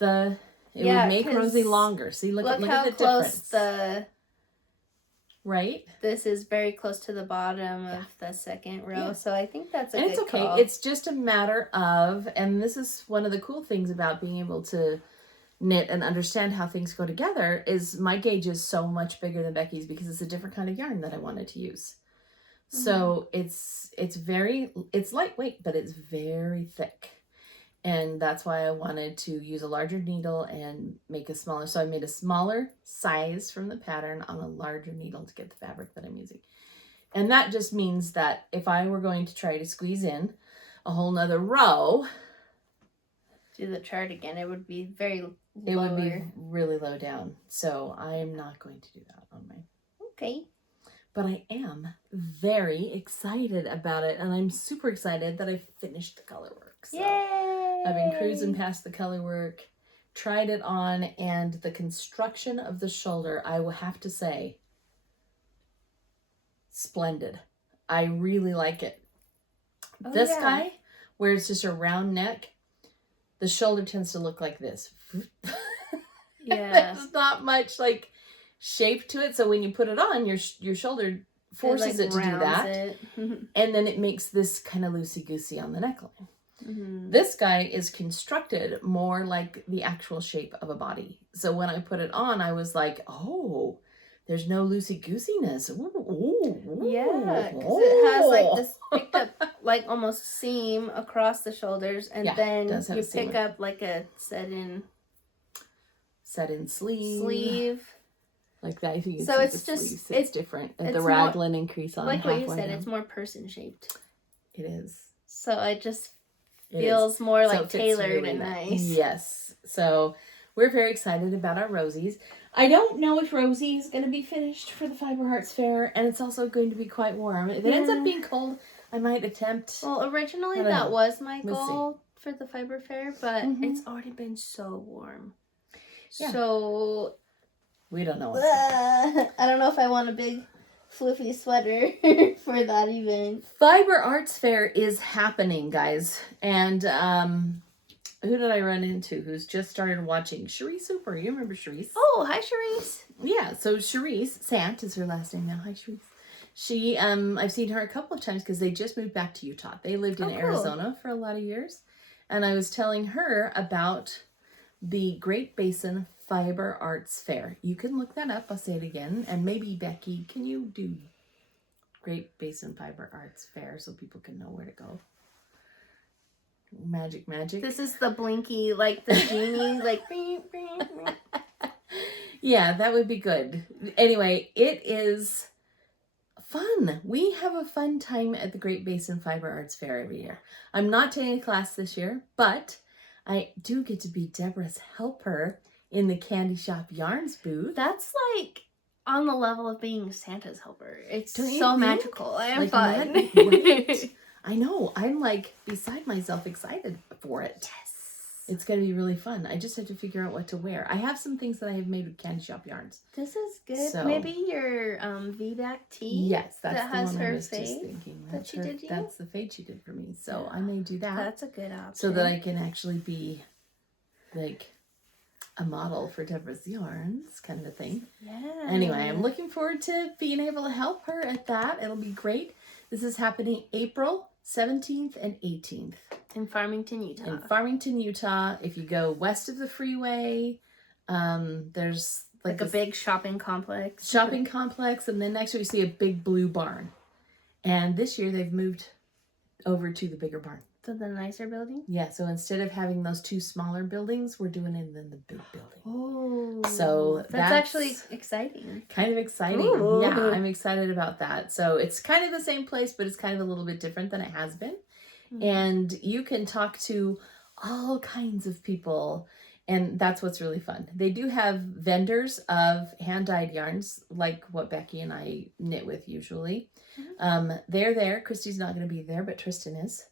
would make Rosie longer. See, look how at the close difference. Right? This is very close to the bottom of the second row, so I think that's a good it's okay. call. It's just a matter of, and this is one of the cool things about being able to knit and understand how things go together, is my gauge is so much bigger than Becky's because it's a different kind of yarn that I wanted to use. So it's lightweight, but it's very thick. And that's why I wanted to use a larger needle and make a smaller. So I made a smaller size from the pattern on a larger needle to get the fabric that I'm using. And that just means that if I were going to try to squeeze in a whole nother row, do the chart again, it would be very lower. It would be really low down. So I'm not going to do that on mine. Okay. But I am very excited about it. And I'm super excited that I finished the color work. So Yay! I've been cruising past the color work, tried it on, and the construction of the shoulder, I will have to say, splendid. I really like it. Oh, this yeah. guy, where it's just a round neck, the shoulder tends to look like this. Yeah. There's not much like shape to it. So when you put it on, your shoulder forces it to do that. And then it makes this kind of loosey-goosey on the neckline. Mm-hmm. This guy is constructed more like the actual shape of a body. So when I put it on, I was like, oh, there's no loosey-goosiness. Yeah, because it has like this picked up, like almost seam across the shoulders, and then you pick up like a set-in sleeve. Like that. If you so it's just sleeves, it's different. The raglan increase on like what you halfway said. down. It's more person-shaped. It is. So it just feels more like tailored really and nice. Yes. So we're very excited about our Rosies. I don't know if Rosie is going to be finished for the Fiber Arts Fair, and it's also going to be quite warm. If it ends up being cold, I might attempt. Well, originally that was my goal for the Fiber Fair, but it's already been so warm. Yeah. So we don't know. I don't know if I want a big fluffy sweater for that event. Fiber Arts Fair is happening, guys. And who did I run into who's just started watching? Cherise Hooper. You remember Cherise? Oh, hi, Cherise. Yeah, so Cherise, Sant is her last name now. Hi, Cherise. She, I've seen her a couple of times because they just moved back to Utah. They lived in Arizona for a lot of years. And I was telling her about the Great Basin Fiber Arts Fair. You can look that up. I'll say it again. And maybe, Becky, can you do Great Basin Fiber Arts Fair so people can know where to go? Magic. This is the blinky, like the genie, like. Yeah, that would be good. Anyway, it is fun. We have a fun time at the Great Basin Fiber Arts Fair every year. I'm not taking a class this year, but I do get to be Deborah's helper in the Candy Shop Yarns booth. That's like on the level of being Santa's helper. It's Don't you so think? magical and like fun. Right? I know. I'm like beside myself excited for it. Yes. It's going to be really fun. I just have to figure out what to wear. I have some things that I have made with Candy Shop Yarns. This is good. So, maybe your V-back tee. Yes, that's that the has one her I was fade just thinking. that she did you? That's the fade she did for me. So I may do that. That's a good option. So that I can actually be like a model for Deborah's Yarns kind of a thing. Yeah. Anyway, I'm looking forward to being able to help her at that. It'll be great. This is happening April 17th and 18th. In Farmington, Utah. In Farmington, Utah. If you go west of the freeway, there's like a big shopping complex. And then next to you see a big blue barn. And this year they've moved over to the bigger barn. So the nicer building? Yeah, so instead of having those two smaller buildings, we're doing it in the big building. Oh. So that's actually exciting. Kind of exciting. Ooh. Yeah, I'm excited about that. So it's kind of the same place, but it's kind of a little bit different than it has been. Mm-hmm. And you can talk to all kinds of people And that's what's really fun. They do have vendors of hand-dyed yarns, like what Becky and I knit with usually. They're there. Christy's not going to be there, but Tristan is.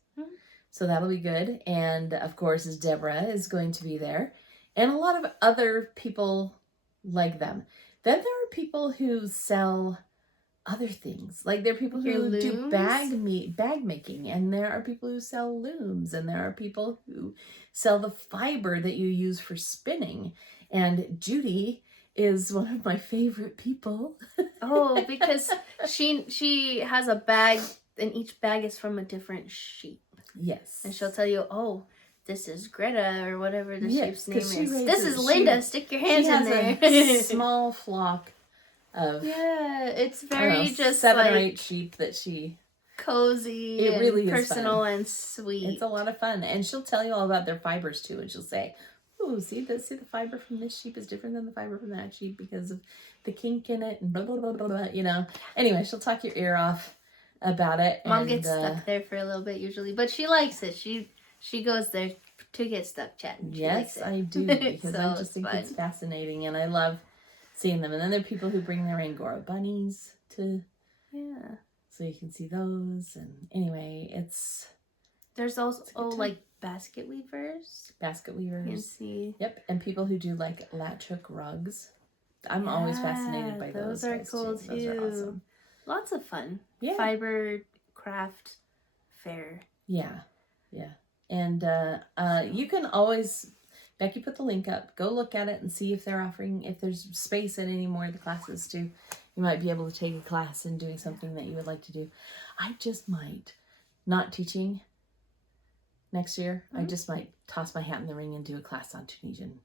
So that'll be good. And of course, Deborah is going to be there. And a lot of other people like them. Then there are people who sell other things. Like there are people who do bag making, and there are people who sell looms, and there are people who sell the fiber that you use for spinning. And Judy is one of my favorite people. Oh, because she has a bag, and each bag is from a different sheep. Yes. And she'll tell you, oh, this is Greta, or whatever the sheep's name is. Raises, this is Linda. Stick your hands in there. A small flock of it's very just 7 or 8 sheep that she cozy. It and really personal is fun. and sweet. It's a lot of fun, and she'll tell you all about their fibers too. And she'll say, "Oh, see the fiber from this sheep is different than the fiber from that sheep because of the kink in it." And blah blah blah blah blah. You know. Anyway, she'll talk your ear off about it. Mom gets stuck there for a little bit usually, but she likes it. She goes there to get stuck chatting. Yes, I do, because So I just think it's fascinating, and I love seeing them. And then there are people who bring their Angora bunnies to, so you can see those. And anyway, there's also like basket weavers. Basket You can weavers. see. Yep, and people who do like latch hook rugs. I'm always fascinated by those. Those are guys, cool too. Those are awesome. Lots of fun. Yeah. Fiber craft fair. Yeah. And you can always, Becky put the link up. Go look at it and see if they're offering, if there's space in any more of the classes too. You might be able to take a class and doing something that you would like to do. I just might, not teaching next year, I just might toss my hat in the ring and do a class on Tunisian.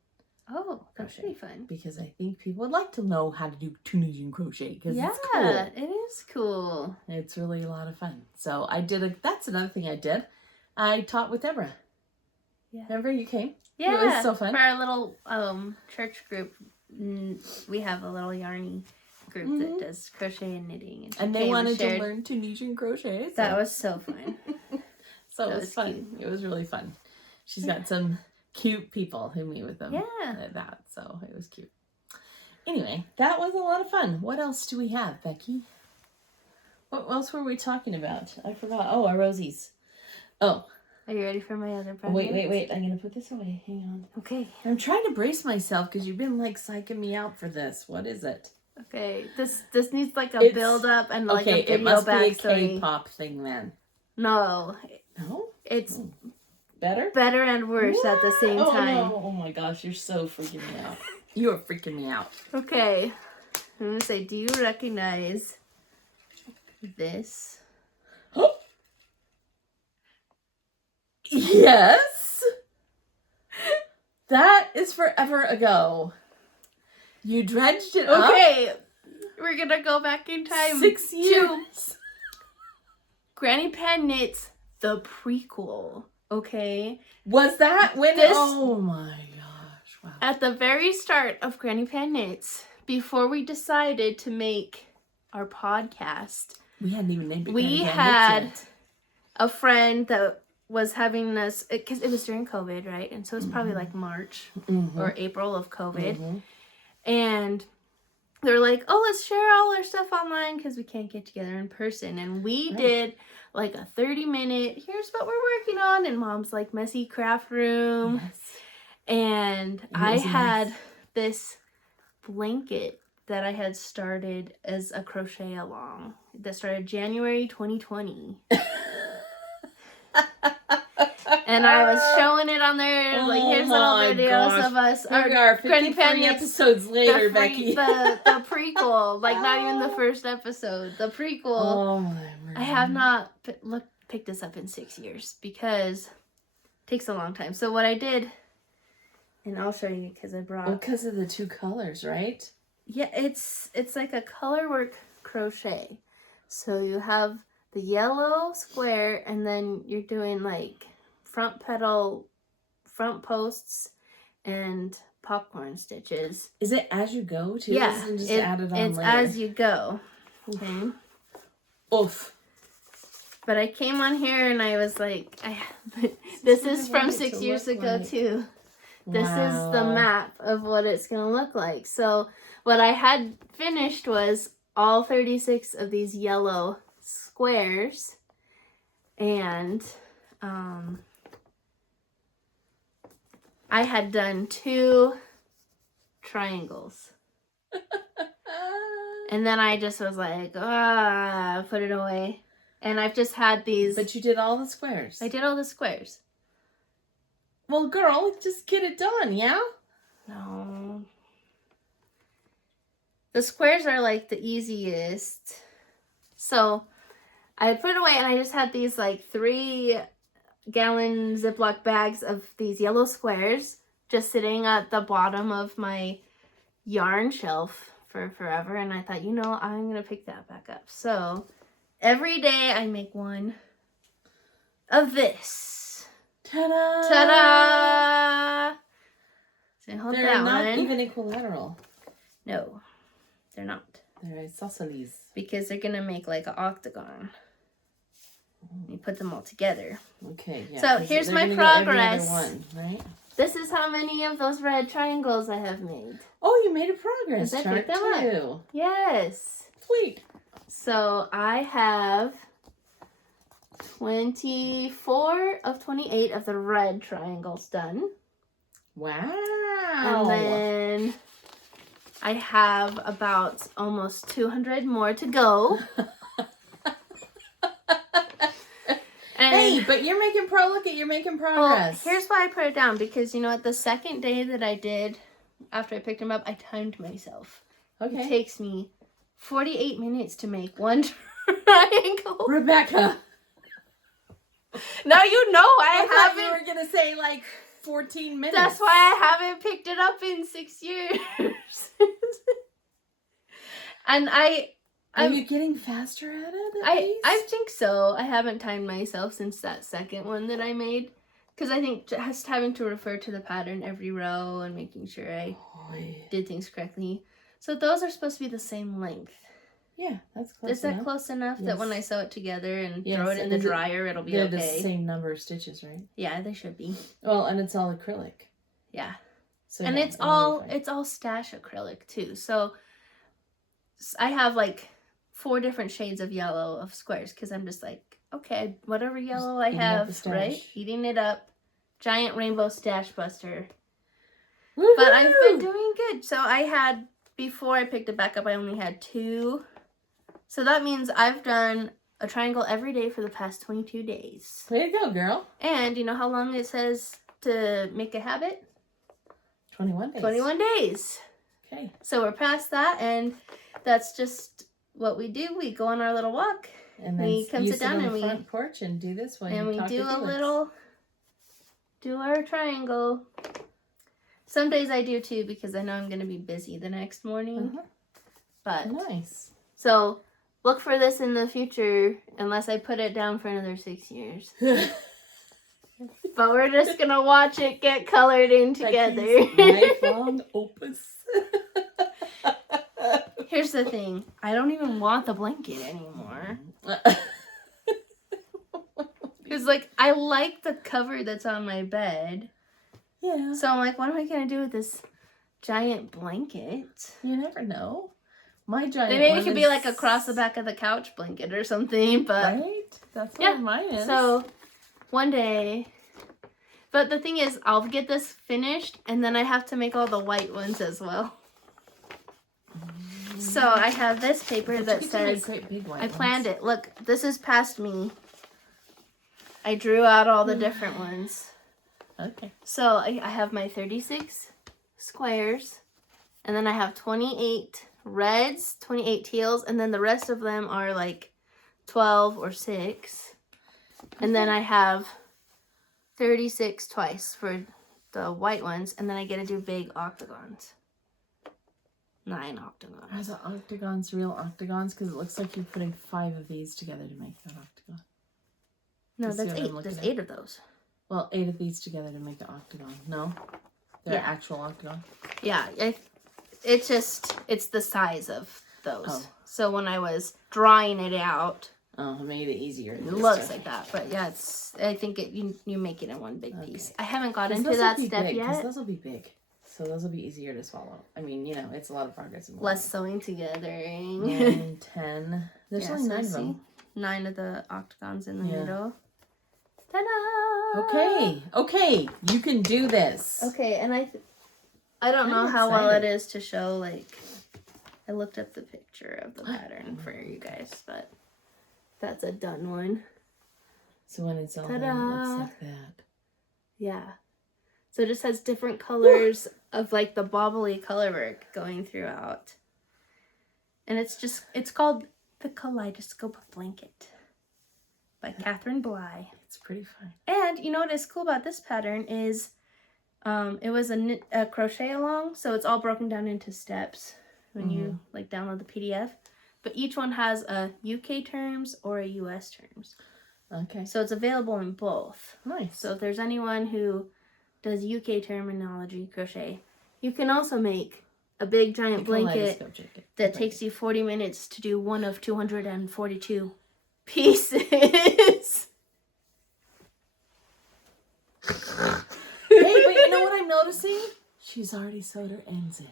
Oh, that's crochet. pretty fun. Because I think people would like to know how to do Tunisian crochet, because it's cool. It is cool. It's really a lot of fun. So that's another thing I did. I taught with Deborah. Yeah. Remember you came? Yeah. It was so fun. For our little church group, we have a little yarny group that does crochet and knitting. And they wanted to learn Tunisian crochet. So. That was so fun. So it was fun. Cute. It was really fun. She's got some cute people who meet with them. At that. So it was cute. Anyway, that was a lot of fun. What else do we have, Becky? What else were we talking about? I forgot. Oh, our Rosies. Oh. Are you ready for my other present? Wait. I'm going to put this away. Hang on. Okay. I'm trying to brace myself because you've been like psyching me out for this. What is it? Okay. This needs like a build up and like a video it must backstory. be a K-pop thing then. No. No? It's better and worse at the same time. No. Oh my gosh, you're so freaking me out. You are freaking me out. Okay. I'm going to say, do you recognize this? Yes. That is forever ago. You dredged it up. Okay. We're going to go back in time. 6 years. Granny Pan Knits, the prequel. Okay. Was that when oh my gosh. Wow. At the very start of Granny Pan Knits, before we decided to make our podcast, we hadn't even named it. We had a friend that was having this, because it was during COVID, right? And so it's probably like March or April of COVID. And they're like, oh, let's share all our stuff online because we can't get together in person. And we did like a 30-minute, here's what we're working on. And Mom's like messy craft room. Yes. And I had this blanket that I had started as a crochet along that started January 2020. And I was showing it on there, like, here's little videos of us. Here we are, 53 episodes later, Becky. The prequel, like, not even the first episode. The prequel. Oh, my word. I have not picked this up in 6 years because it takes a long time. So what I did, and I'll show you because I brought... because of the 2 colors, right? Yeah, it's like a color work crochet. So you have the yellow square, and then you're doing like front petal, front posts, and popcorn stitches. Is it as you go too? Yeah, Just add it on it's later? as you go. Okay. Oof. But I came on here and I was like, this is from 6 years ago too. This is the Wow. map of what it's going to look like. So what I had finished was all 36 of these yellow squares. And I had done 2 triangles. And then I just was like, put it away. And I've just had these. But you did all the squares. I did all the squares. Well, girl, just get it done, yeah? No. The squares are like the easiest. So I put it away and I just had these like 3-gallon Ziploc bags of these yellow squares just sitting at the bottom of my yarn shelf for forever. And I thought, I'm going to pick that back up. So every day I make one of this. Ta-da! Ta-da! So hold They're that not one. even equilateral. No, they're not. They're isosceles. Because they're going to make like an octagon. You put them all together. Okay, yeah. So here's they're my gonna go every progress. other one, right? This is how many of those red triangles I have made. Oh, you made a progress Yes, I chart picked them up. too. Yes. Sweet. So I have 24 of 28 of the red triangles done. Wow. And then I have about almost 200 more to go. Hey, but you're making you're making progress. Well, here's why I put it down. Because you know what? The second day that I did, after I picked them up, I timed myself. Okay. It takes me 48 minutes to make one triangle. Rebecca. Now you know I thought you haven't. were going to say like 14 minutes. That's why I haven't picked it up in 6 years. And Are you getting faster at it? I think so. I haven't timed myself since that second one that I made. Because I think just having to refer to the pattern every row and making sure I did things correctly. So those are supposed to be the same length. Yeah, that's close Is enough. that close enough that when I sew it together and Yes, throw it in and the is it- dryer, it'll be They're okay? the same number of stitches, right? Yeah, they should be. Well, and it's all acrylic. Yeah. So And yeah, it's it'll be fine. all stash acrylic too. So I have like 4 different shades of yellow of squares because I'm just like, okay, whatever yellow I eating up the have, stash. right? Eating it up. Giant rainbow stash buster. Woo-hoo! But I've been doing good. So I had, before I picked it back up, I only had 2. So that means I've done a triangle every day for the past 22 days. Way to go, girl. And you know how long it says to make a habit? 21 days. 21 days. Okay. So we're past that, and that's just what we do. We go on our little walk, And then we come you sit down on and the we front porch and do this one. and we do our triangle. Some days I do too because I know I'm gonna be busy the next morning. But Nice. so look for this in the future, unless I put it down for another 6 years. But we're just gonna watch it get colored in together. Becky's lifelong opus. Here's the thing. I don't even want the blanket anymore. Because, like, I like the cover that's on my bed. Yeah. So I'm like, what am I going to do with this giant blanket? You never know. My giant Maybe one it could be like across the back of the couch blanket or something. But Right? That's what yeah. mine is. So one day. But the thing is, I'll get this finished and then I have to make all the white ones as well. So I have this paper But that you get to make says, great big white I planned ones. it. Look, this is past me. I drew out all the different ones. Okay. So I have my 36 squares, and then I have 28 reds, 28 teals, and then the rest of them are like 12 or 6. And then I have 36 twice for the white ones, and then I get to do big octagons. 9 octagons. Are the octagons real octagons? Because it looks like you're putting 5 of these together to make that octagon. No, You see that's what I'm 8. looking There's at? 8 of those. Well, 8 of these together to make the octagon. No? They're Yeah. actual octagon? Yeah, it's the size of those. Oh. So when I was drawing it out, Oh, I made it easier. It looks like that, but yeah, it's. I think you make it in one big piece. I haven't got into that step yet. Because those will be big, so those will be easier to swallow. I mean, you know, it's a lot of progress. Less sewing together. 9, 10. There's only 9 of them. 9 of the octagons in the middle. Ta-da! Okay, you can do this. Okay, and I don't know how well it is to show, like, I looked up the picture of the pattern for you guys, but that's a done one. So when it's all done, it looks like that. Yeah. So it just has different colors of, like, the bobbly color work going throughout. And it's called the Kaleidoscope Blanket by Bligh. It's pretty fun. And you know what is cool about this pattern is it was a crochet along, so it's all broken down into steps when you like download the PDF. But each one has a UK terms or a US terms. Okay. So it's available in both. Nice. So if there's anyone who does UK terminology crochet, you can also make a big giant blanket that takes you 40 minutes to do one of 242 pieces. Hey, but you know what I'm noticing? She's already sewed her ends in.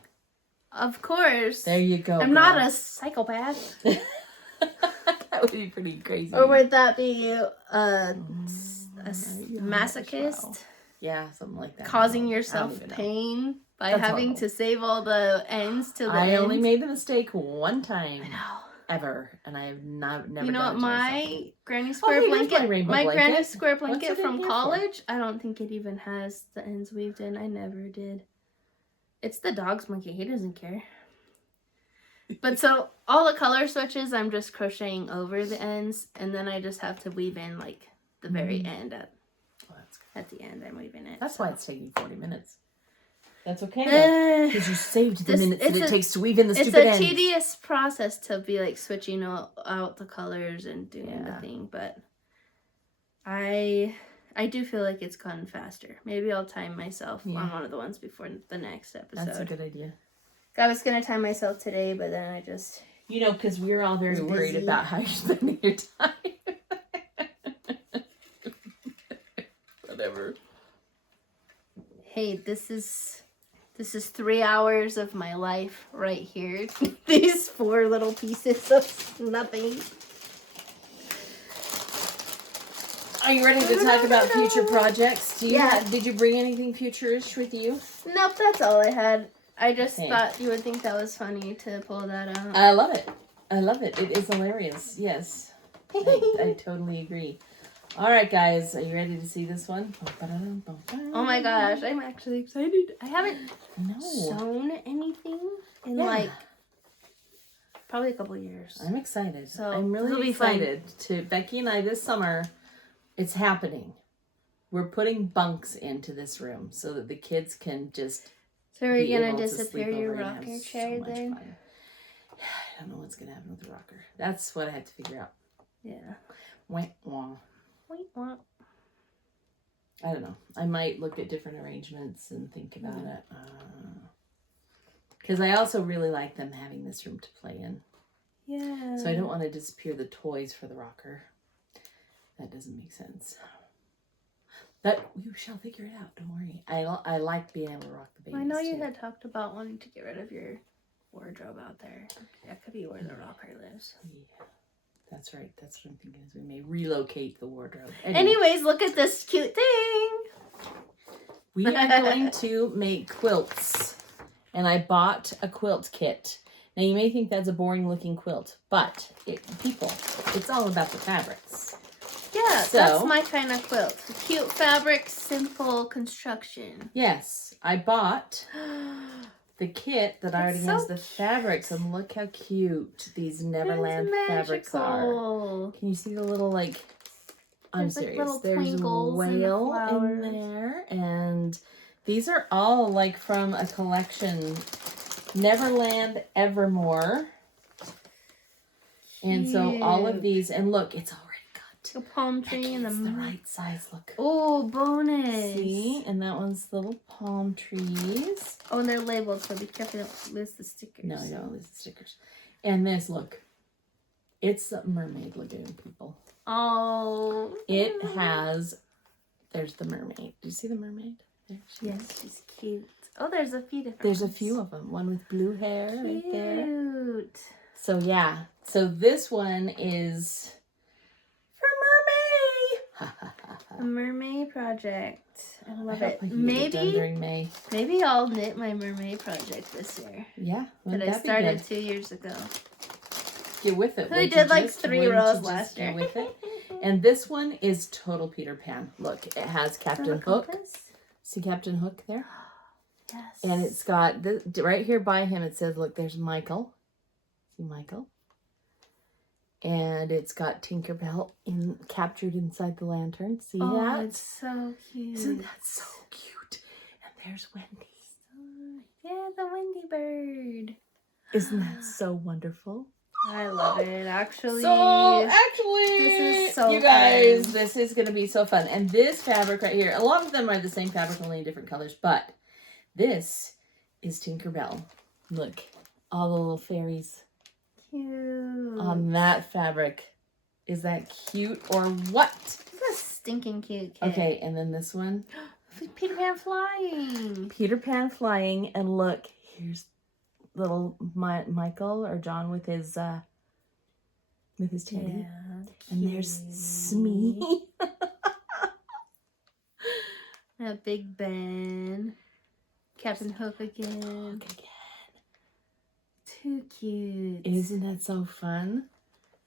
Of course. There you go. I'm not a psychopath. That would be pretty crazy. Or would that be a masochist? Well. Yeah, something like that. Causing yourself pain by having to save all the ends to the I end? only made the mistake one time. I know. Ever, and I have never. You know done what? My granny square blanket, granny square blanket from college. I don't think it even has the ends weaved in. I never did. It's the dog's monkey. He doesn't care. But so all the color switches, I'm just crocheting over the ends, and then I just have to weave in like the very end at the end. I'm weaving it. That's why it's taking 40 minutes. That's okay, because you saved the minutes that it takes to weave in the stupid ends. It's a tedious process to be like switching out the colors and doing the thing, but I do feel like it's gone faster. Maybe I'll time myself on one of the ones before the next episode. That's a good idea. I was gonna time myself today, but then I just because we're all very worried about how you're spending your time. Whatever. Hey, this is 3 hours of my life right here. These 4 little pieces of nothing. Are you ready to talk about future projects? Did you bring anything futurish with you? Nope, that's all I had. I just thought you would think that was funny to pull that out. I love it. It is hilarious. Yes. I totally agree. All right, guys. Are you ready to see this one? Oh my gosh. I'm actually excited. I haven't sewn anything in like probably a couple years. I'm excited. So I'm really excited to Becky and I this summer. It's happening. We're putting bunks into this room so that the kids can just. So are you gonna disappear your rocker chair then? I don't know what's gonna happen with the rocker. That's what I have to figure out. Yeah. Wah, wah. I don't know. I might look at different arrangements and think about it. Because I also really like them having this room to play in. Yeah. So I don't want to disappear the toys for the rocker. That doesn't make sense. But we shall figure it out. Don't worry. I like being able to rock the babies. I know you had talked about wanting to get rid of your wardrobe out there. That could be where the rocker lives. Yeah. That's right. That's what I'm thinking is we may relocate the wardrobe. Anyways, look at this cute thing. We are going to make quilts. And I bought a quilt kit. Now you may think that's a boring looking quilt, but it's all about the fabrics. Yeah, that's my kind of quilt. Cute fabric, simple construction. Yes, I bought the kit that already has the fabrics, and look how cute these Neverland fabrics are. Can you see the little I'm serious. There's a whale in there, and these are all from a collection, Neverland Evermore. And so all of these, and look, it's already got a palm tree and the right size. Look. Oh, bonus. See, and that one's the little palm trees. Oh, and they're labeled, so be careful you don't lose the stickers. No, you don't lose the stickers. And this, look. It's a mermaid lagoon, people. Oh. It has, there's the mermaid. Do you see the mermaid? There she is. Yes, she's cute. Oh, there's a few different There's a ones. few of them. One with blue hair right there. Cute. So yeah. So this one is for mermaid. A mermaid project. I love I it. hope I can get it done during May. Maybe I'll knit my mermaid project this year. Yeah. That I started 2 years ago. Get with it. We did like 3 rows last year. Get with it. And this one is total Peter Pan. Look, it has Captain Hook. See Captain Hook there? Yes. And it's got, right here by him, it says, look, there's Michael. See Michael? And it's got Tinkerbell captured inside the lantern. See that? It's so cute. Isn't that so cute? And there's Wendy. Yeah, the Wendy bird. Isn't that so wonderful? I love it, actually. This is so you guys, fun. this is going to be so fun. And this fabric right here, a lot of them are the same fabric, only in different colors, but this is Tinkerbell. Look, all the little fairies Cute. on that fabric. Is that cute or what? This is stinking cute kid. Okay, and then this one. Peter Pan flying. Peter Pan flying, and look, here's little Michael or John with his teddy. Yeah, and there's Smee. Big Ben. Captain Hook again. Too cute. Isn't that so fun?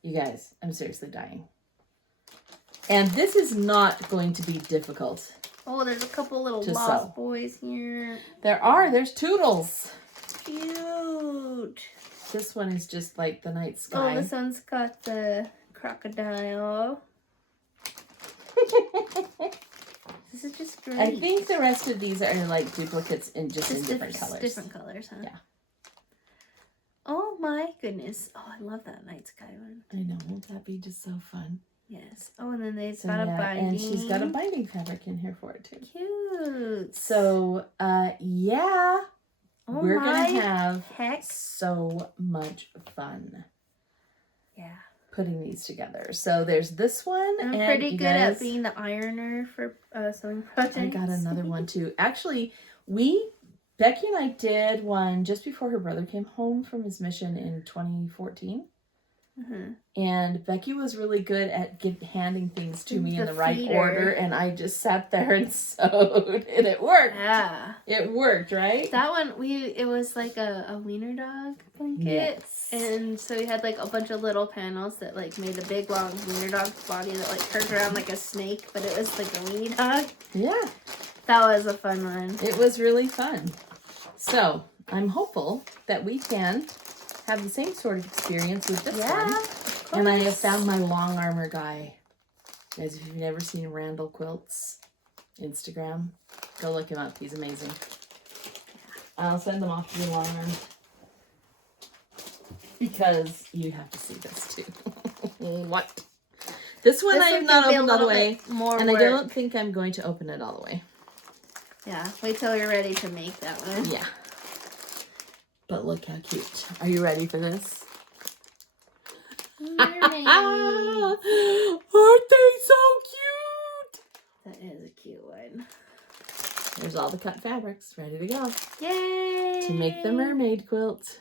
You guys, I'm seriously dying. And this is not going to be difficult. Oh, there's a couple little to lost sew. boys here. There's Toodles. Cute. This one is just like the night sky. Oh, this one's got the crocodile. This is just great. I think the rest of these are like duplicates in different colors. Different colors, huh? Yeah. Oh my goodness. Oh, I love that night sky one. I know. Won't that be just so fun? Yes. Oh, and then they've So, got a yeah, binding. and she's got a binding fabric in here for it too. Cute. So, yeah. Oh We're my going to have heck. so much fun Yeah. putting these together. So there's this one. I'm and pretty you good at guys, being the ironer for sewing projects. I got another one too. Actually, Becky and I did one just before her brother came home from his mission in 2014. Mm-hmm. And Becky was really good at handing things to me in the right feeder. order, and I just sat there and sewed, and it worked. Yeah. It worked, right? That one, it was like a wiener dog blanket. Yes. And so we had like a bunch of little panels that like made a big long wiener dog body that like curved around like a snake, but it was like a weenie dog. Yeah. That was a fun one. It was really fun. So, I'm hopeful that we can have the same sort of experience with this one. And I have found my long armor guy. Guys, if you've never seen Randall Quilts Instagram, go look him up. He's amazing. I'll send them off to the long arm. Because you have to see this too. What? This one I have not opened all the way. And I don't think I'm going to open it all the way. Yeah, wait till you're ready to make that one. Yeah. But look how cute. Are you ready for this? Mermaid. Aren't they so cute? That is a cute one. There's all the cut fabrics ready to go. Yay! To make the mermaid quilt.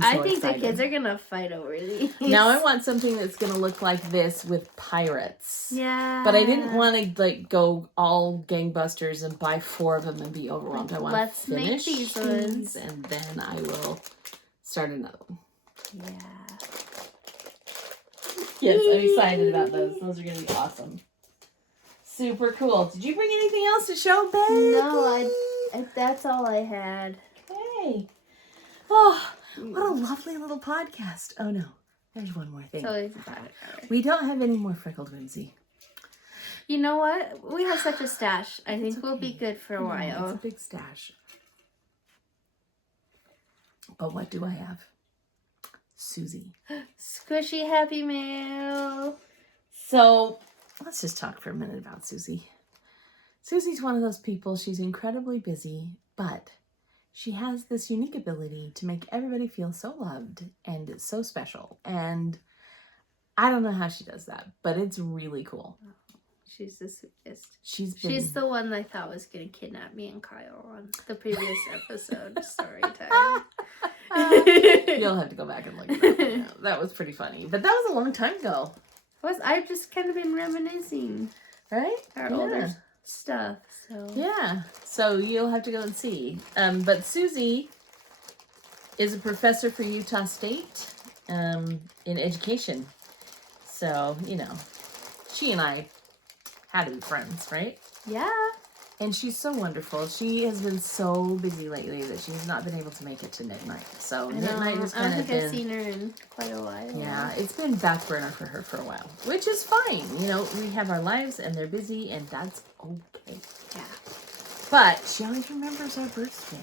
I think the kids are gonna fight over these. Now I want something that's gonna look like this with pirates. Yeah. But I didn't want to like go all gangbusters and buy 4 of them and be overwhelmed. I want to finish make these ones. and then I will start another one. Yeah. Yes, I'm excited about those. Those are gonna be awesome. Super cool. Did you bring anything else to show, Becky? No, that's all I had. Okay. Oh, what a lovely little podcast. Oh no, there's one more thing. It's always about it. We don't have any more freckled whimsy. You know what? We have such a stash. I think we'll be good for a while. It's a big stash. But what do I have? Susie. Squishy Happy Mail. So let's just talk for a minute about Susie. Susie's one of those people, she's incredibly busy, but she has this unique ability to make everybody feel so loved and so special. And I don't know how she does that, but it's really cool. She's the sweetest. She's the one I thought was going to kidnap me and Kyle on the previous episode story time. You'll have to go back and look at that one now. That was pretty funny. But that was a long time ago. I've just kind of been reminiscing. Right? Our older stuff. So yeah. So you'll have to go and see. But Susie is a professor for Utah State in education. So, you know, she and I had to be friends, right? Yeah. And she's so wonderful. She has been so busy lately that she's not been able to make it to Knit Night. So Knit Night has kind of been... I've seen her in quite a while. Yeah, it's been back burner for her for a while, which is fine. You know, we have our lives and they're busy and that's okay. Yeah. But she always remembers our birthday.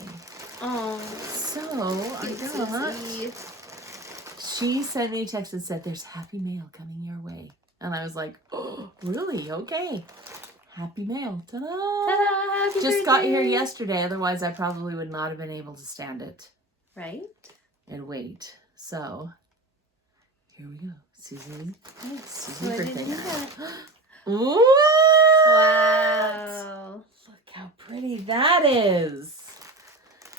Oh. So I got... She sent me a text and said, there's happy mail coming your way. And I was like, oh, really? Okay. Happy mail. Ta-da! Ta-da! Happy Just birthday. got here yesterday. Otherwise, I probably would not have been able to stand it. Right? And wait. So, here we go. Susie. Susie What did birthday you night. get? What? Wow. Look how pretty that is.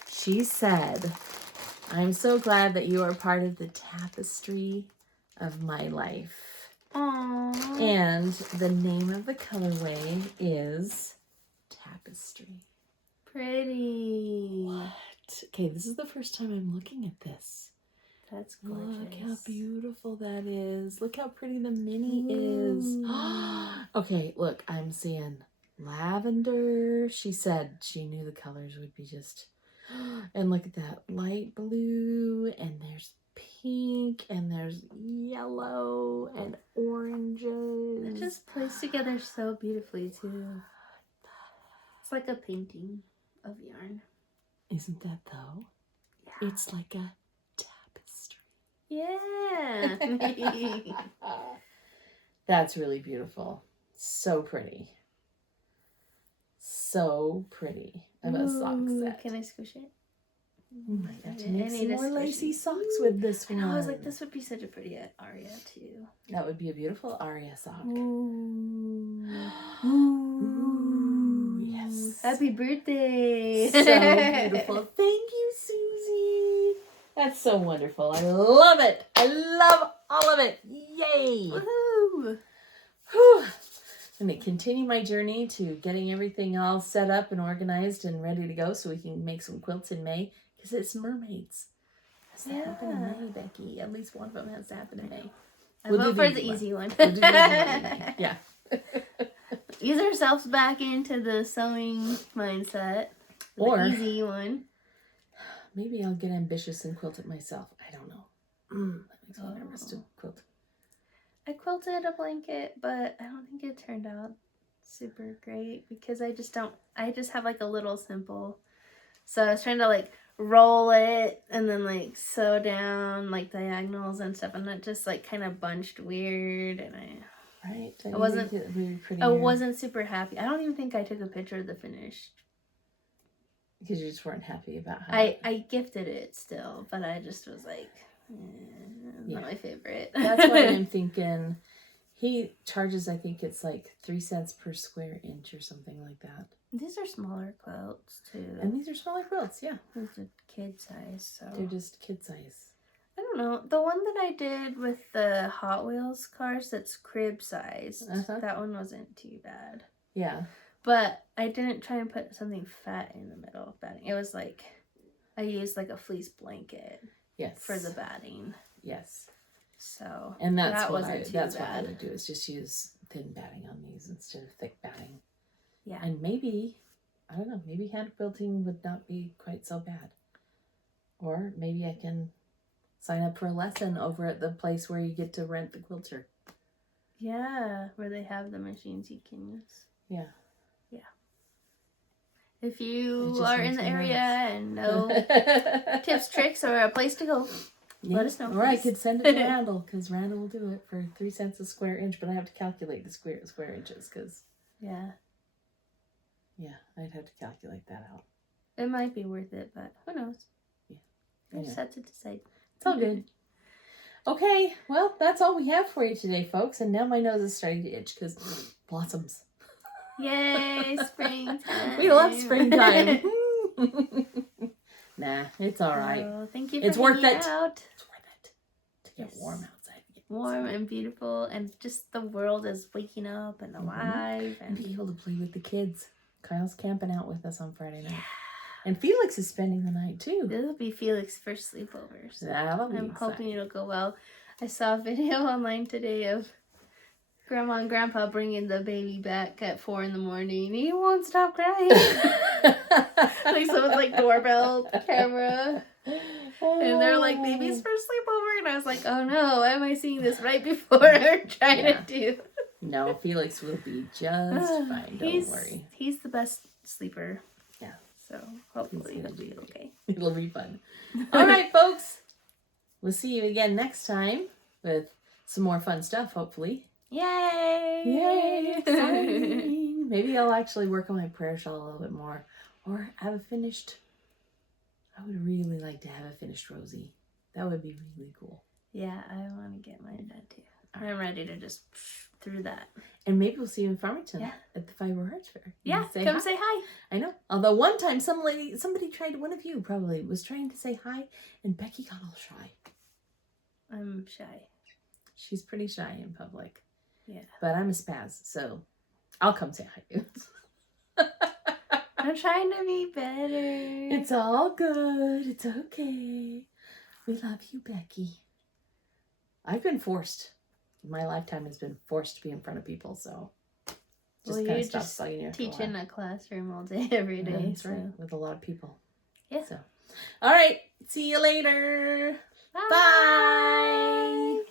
She said, I'm so glad that you are part of the tapestry of my life. Aww. And the name of the colorway is Tapestry. Pretty. What? Okay, this is the first time I'm looking at this. That's gorgeous. Look how beautiful that is. Look how pretty the mini is. Okay, look, I'm seeing lavender. She said she knew the colors would be just... And look at that light blue, and there's pink, and there's yellow and oranges. It just plays together so beautifully too. It's like a painting of yarn. Isn't that though? Yeah. It's like a tapestry. Yeah. That's really beautiful. So pretty. So pretty. I have a sock set. Can I squish it? I have to I make some need a more lacy squishy. socks with this one. I was like, this would be such a pretty Aria too. That would be a beautiful Aria sock. Ooh. Ooh, yes. Happy birthday. So beautiful. Thank you, Susie. That's so wonderful. I love it. I love all of it. Yay. Woohoo. Whew. I'm going to continue my journey to getting everything all set up and organized and ready to go so we can make some quilts in May because it's mermaids. Has to happen in May, Becky. At least one of them has to happen in May. I vote for the easy one. We'll do the easy one. Yeah. Ease ourselves back into the sewing mindset. Or the easy one. Maybe I'll get ambitious and quilt it myself. I don't know. That makes me nervous to quilt. I quilted a blanket, but I don't think it turned out super great because I just have like a little simple. So I was trying to like roll it and then like sew down like diagonals and stuff, and it just like kind of bunched weird, and I wasn't super happy. I don't even think I took a picture of the finish. Because you just weren't happy about how... I gifted it still, but I just was like, not my favorite. That's why I'm thinking he charges, I think it's like 3 cents per square inch or something like that. These are smaller quilts too. And these are smaller quilts, yeah. These are kid size, so. They're just kid size. I don't know. The one that I did with the Hot Wheels cars that's crib sized, that one wasn't too bad. Yeah. But I didn't try and put something fat in the middle of batting. It was like, I used like a fleece blanket. Yes. For the batting. Yes. So. And that's what what I would do, is just use thin batting on these instead of thick batting. Yeah. And maybe, I don't know, maybe hand quilting would not be quite so bad. Or maybe I can sign up for a lesson over at the place where you get to rent the quilter. Yeah, where they have the machines you can use. Yeah. Yeah. If you are in the area and know tips, tricks, or a place to go, let us know. Or I could send it to Randall, because Randall will do it for 3 cents a square inch, but I have to calculate the square inches, because... Yeah. Yeah, I'd have to calculate that out. It might be worth it, but who knows? Yeah. I just have to decide. It's all good. Okay, well, that's all we have for you today, folks. And now my nose is starting to itch because blossoms. Yay, springtime. We love springtime. Nah, it's all right. Oh, thank you for It's worth hanging it. out. It's worth it to get warm outside. Warm and beautiful, and just the world is waking up and alive. And be able to play with the kids. Kyle's camping out with us on Friday night. And Felix is spending the night, too. This will be Felix's first sleepover. So That'll be I'm exciting. hoping it'll go well. I saw a video online today of Grandma and Grandpa bringing the baby back at 4 a.m. He won't stop crying. Like someone's like doorbell camera. And they're like, baby's first sleepover. And I was like, oh no, why am I seeing this right before I'm trying to do? No, Felix will be just fine. Don't worry. He's the best sleeper. Yeah. So hopefully it'll be okay. It'll be fun. All right, folks. We'll see you again next time with some more fun stuff, hopefully. Yay! Yay! Exciting. Maybe I'll actually work on my prayer shawl a little bit more. Or have a finished... I would really like to have a finished Rosie. That would be really cool. Yeah, I want to get mine done too. I'm ready to just through that. And maybe we'll see you in Farmington Yeah. at the Fiber Arts Fair. Yeah, come say hi. I know. Although one time somebody tried, one of you probably, was trying to say hi, and Becky got all shy. I'm shy. She's pretty shy in public. Yeah. But I'm a spaz, so I'll come say hi to you. I'm trying to be better. It's all good. It's okay. We love you, Becky. I've been forced. My lifetime has been forced to be in front of people, so just kind of stop bugging you. Teach in a classroom all day, every day. That's right, with a lot of people. Yeah. So, all right. See you later. Bye. Bye.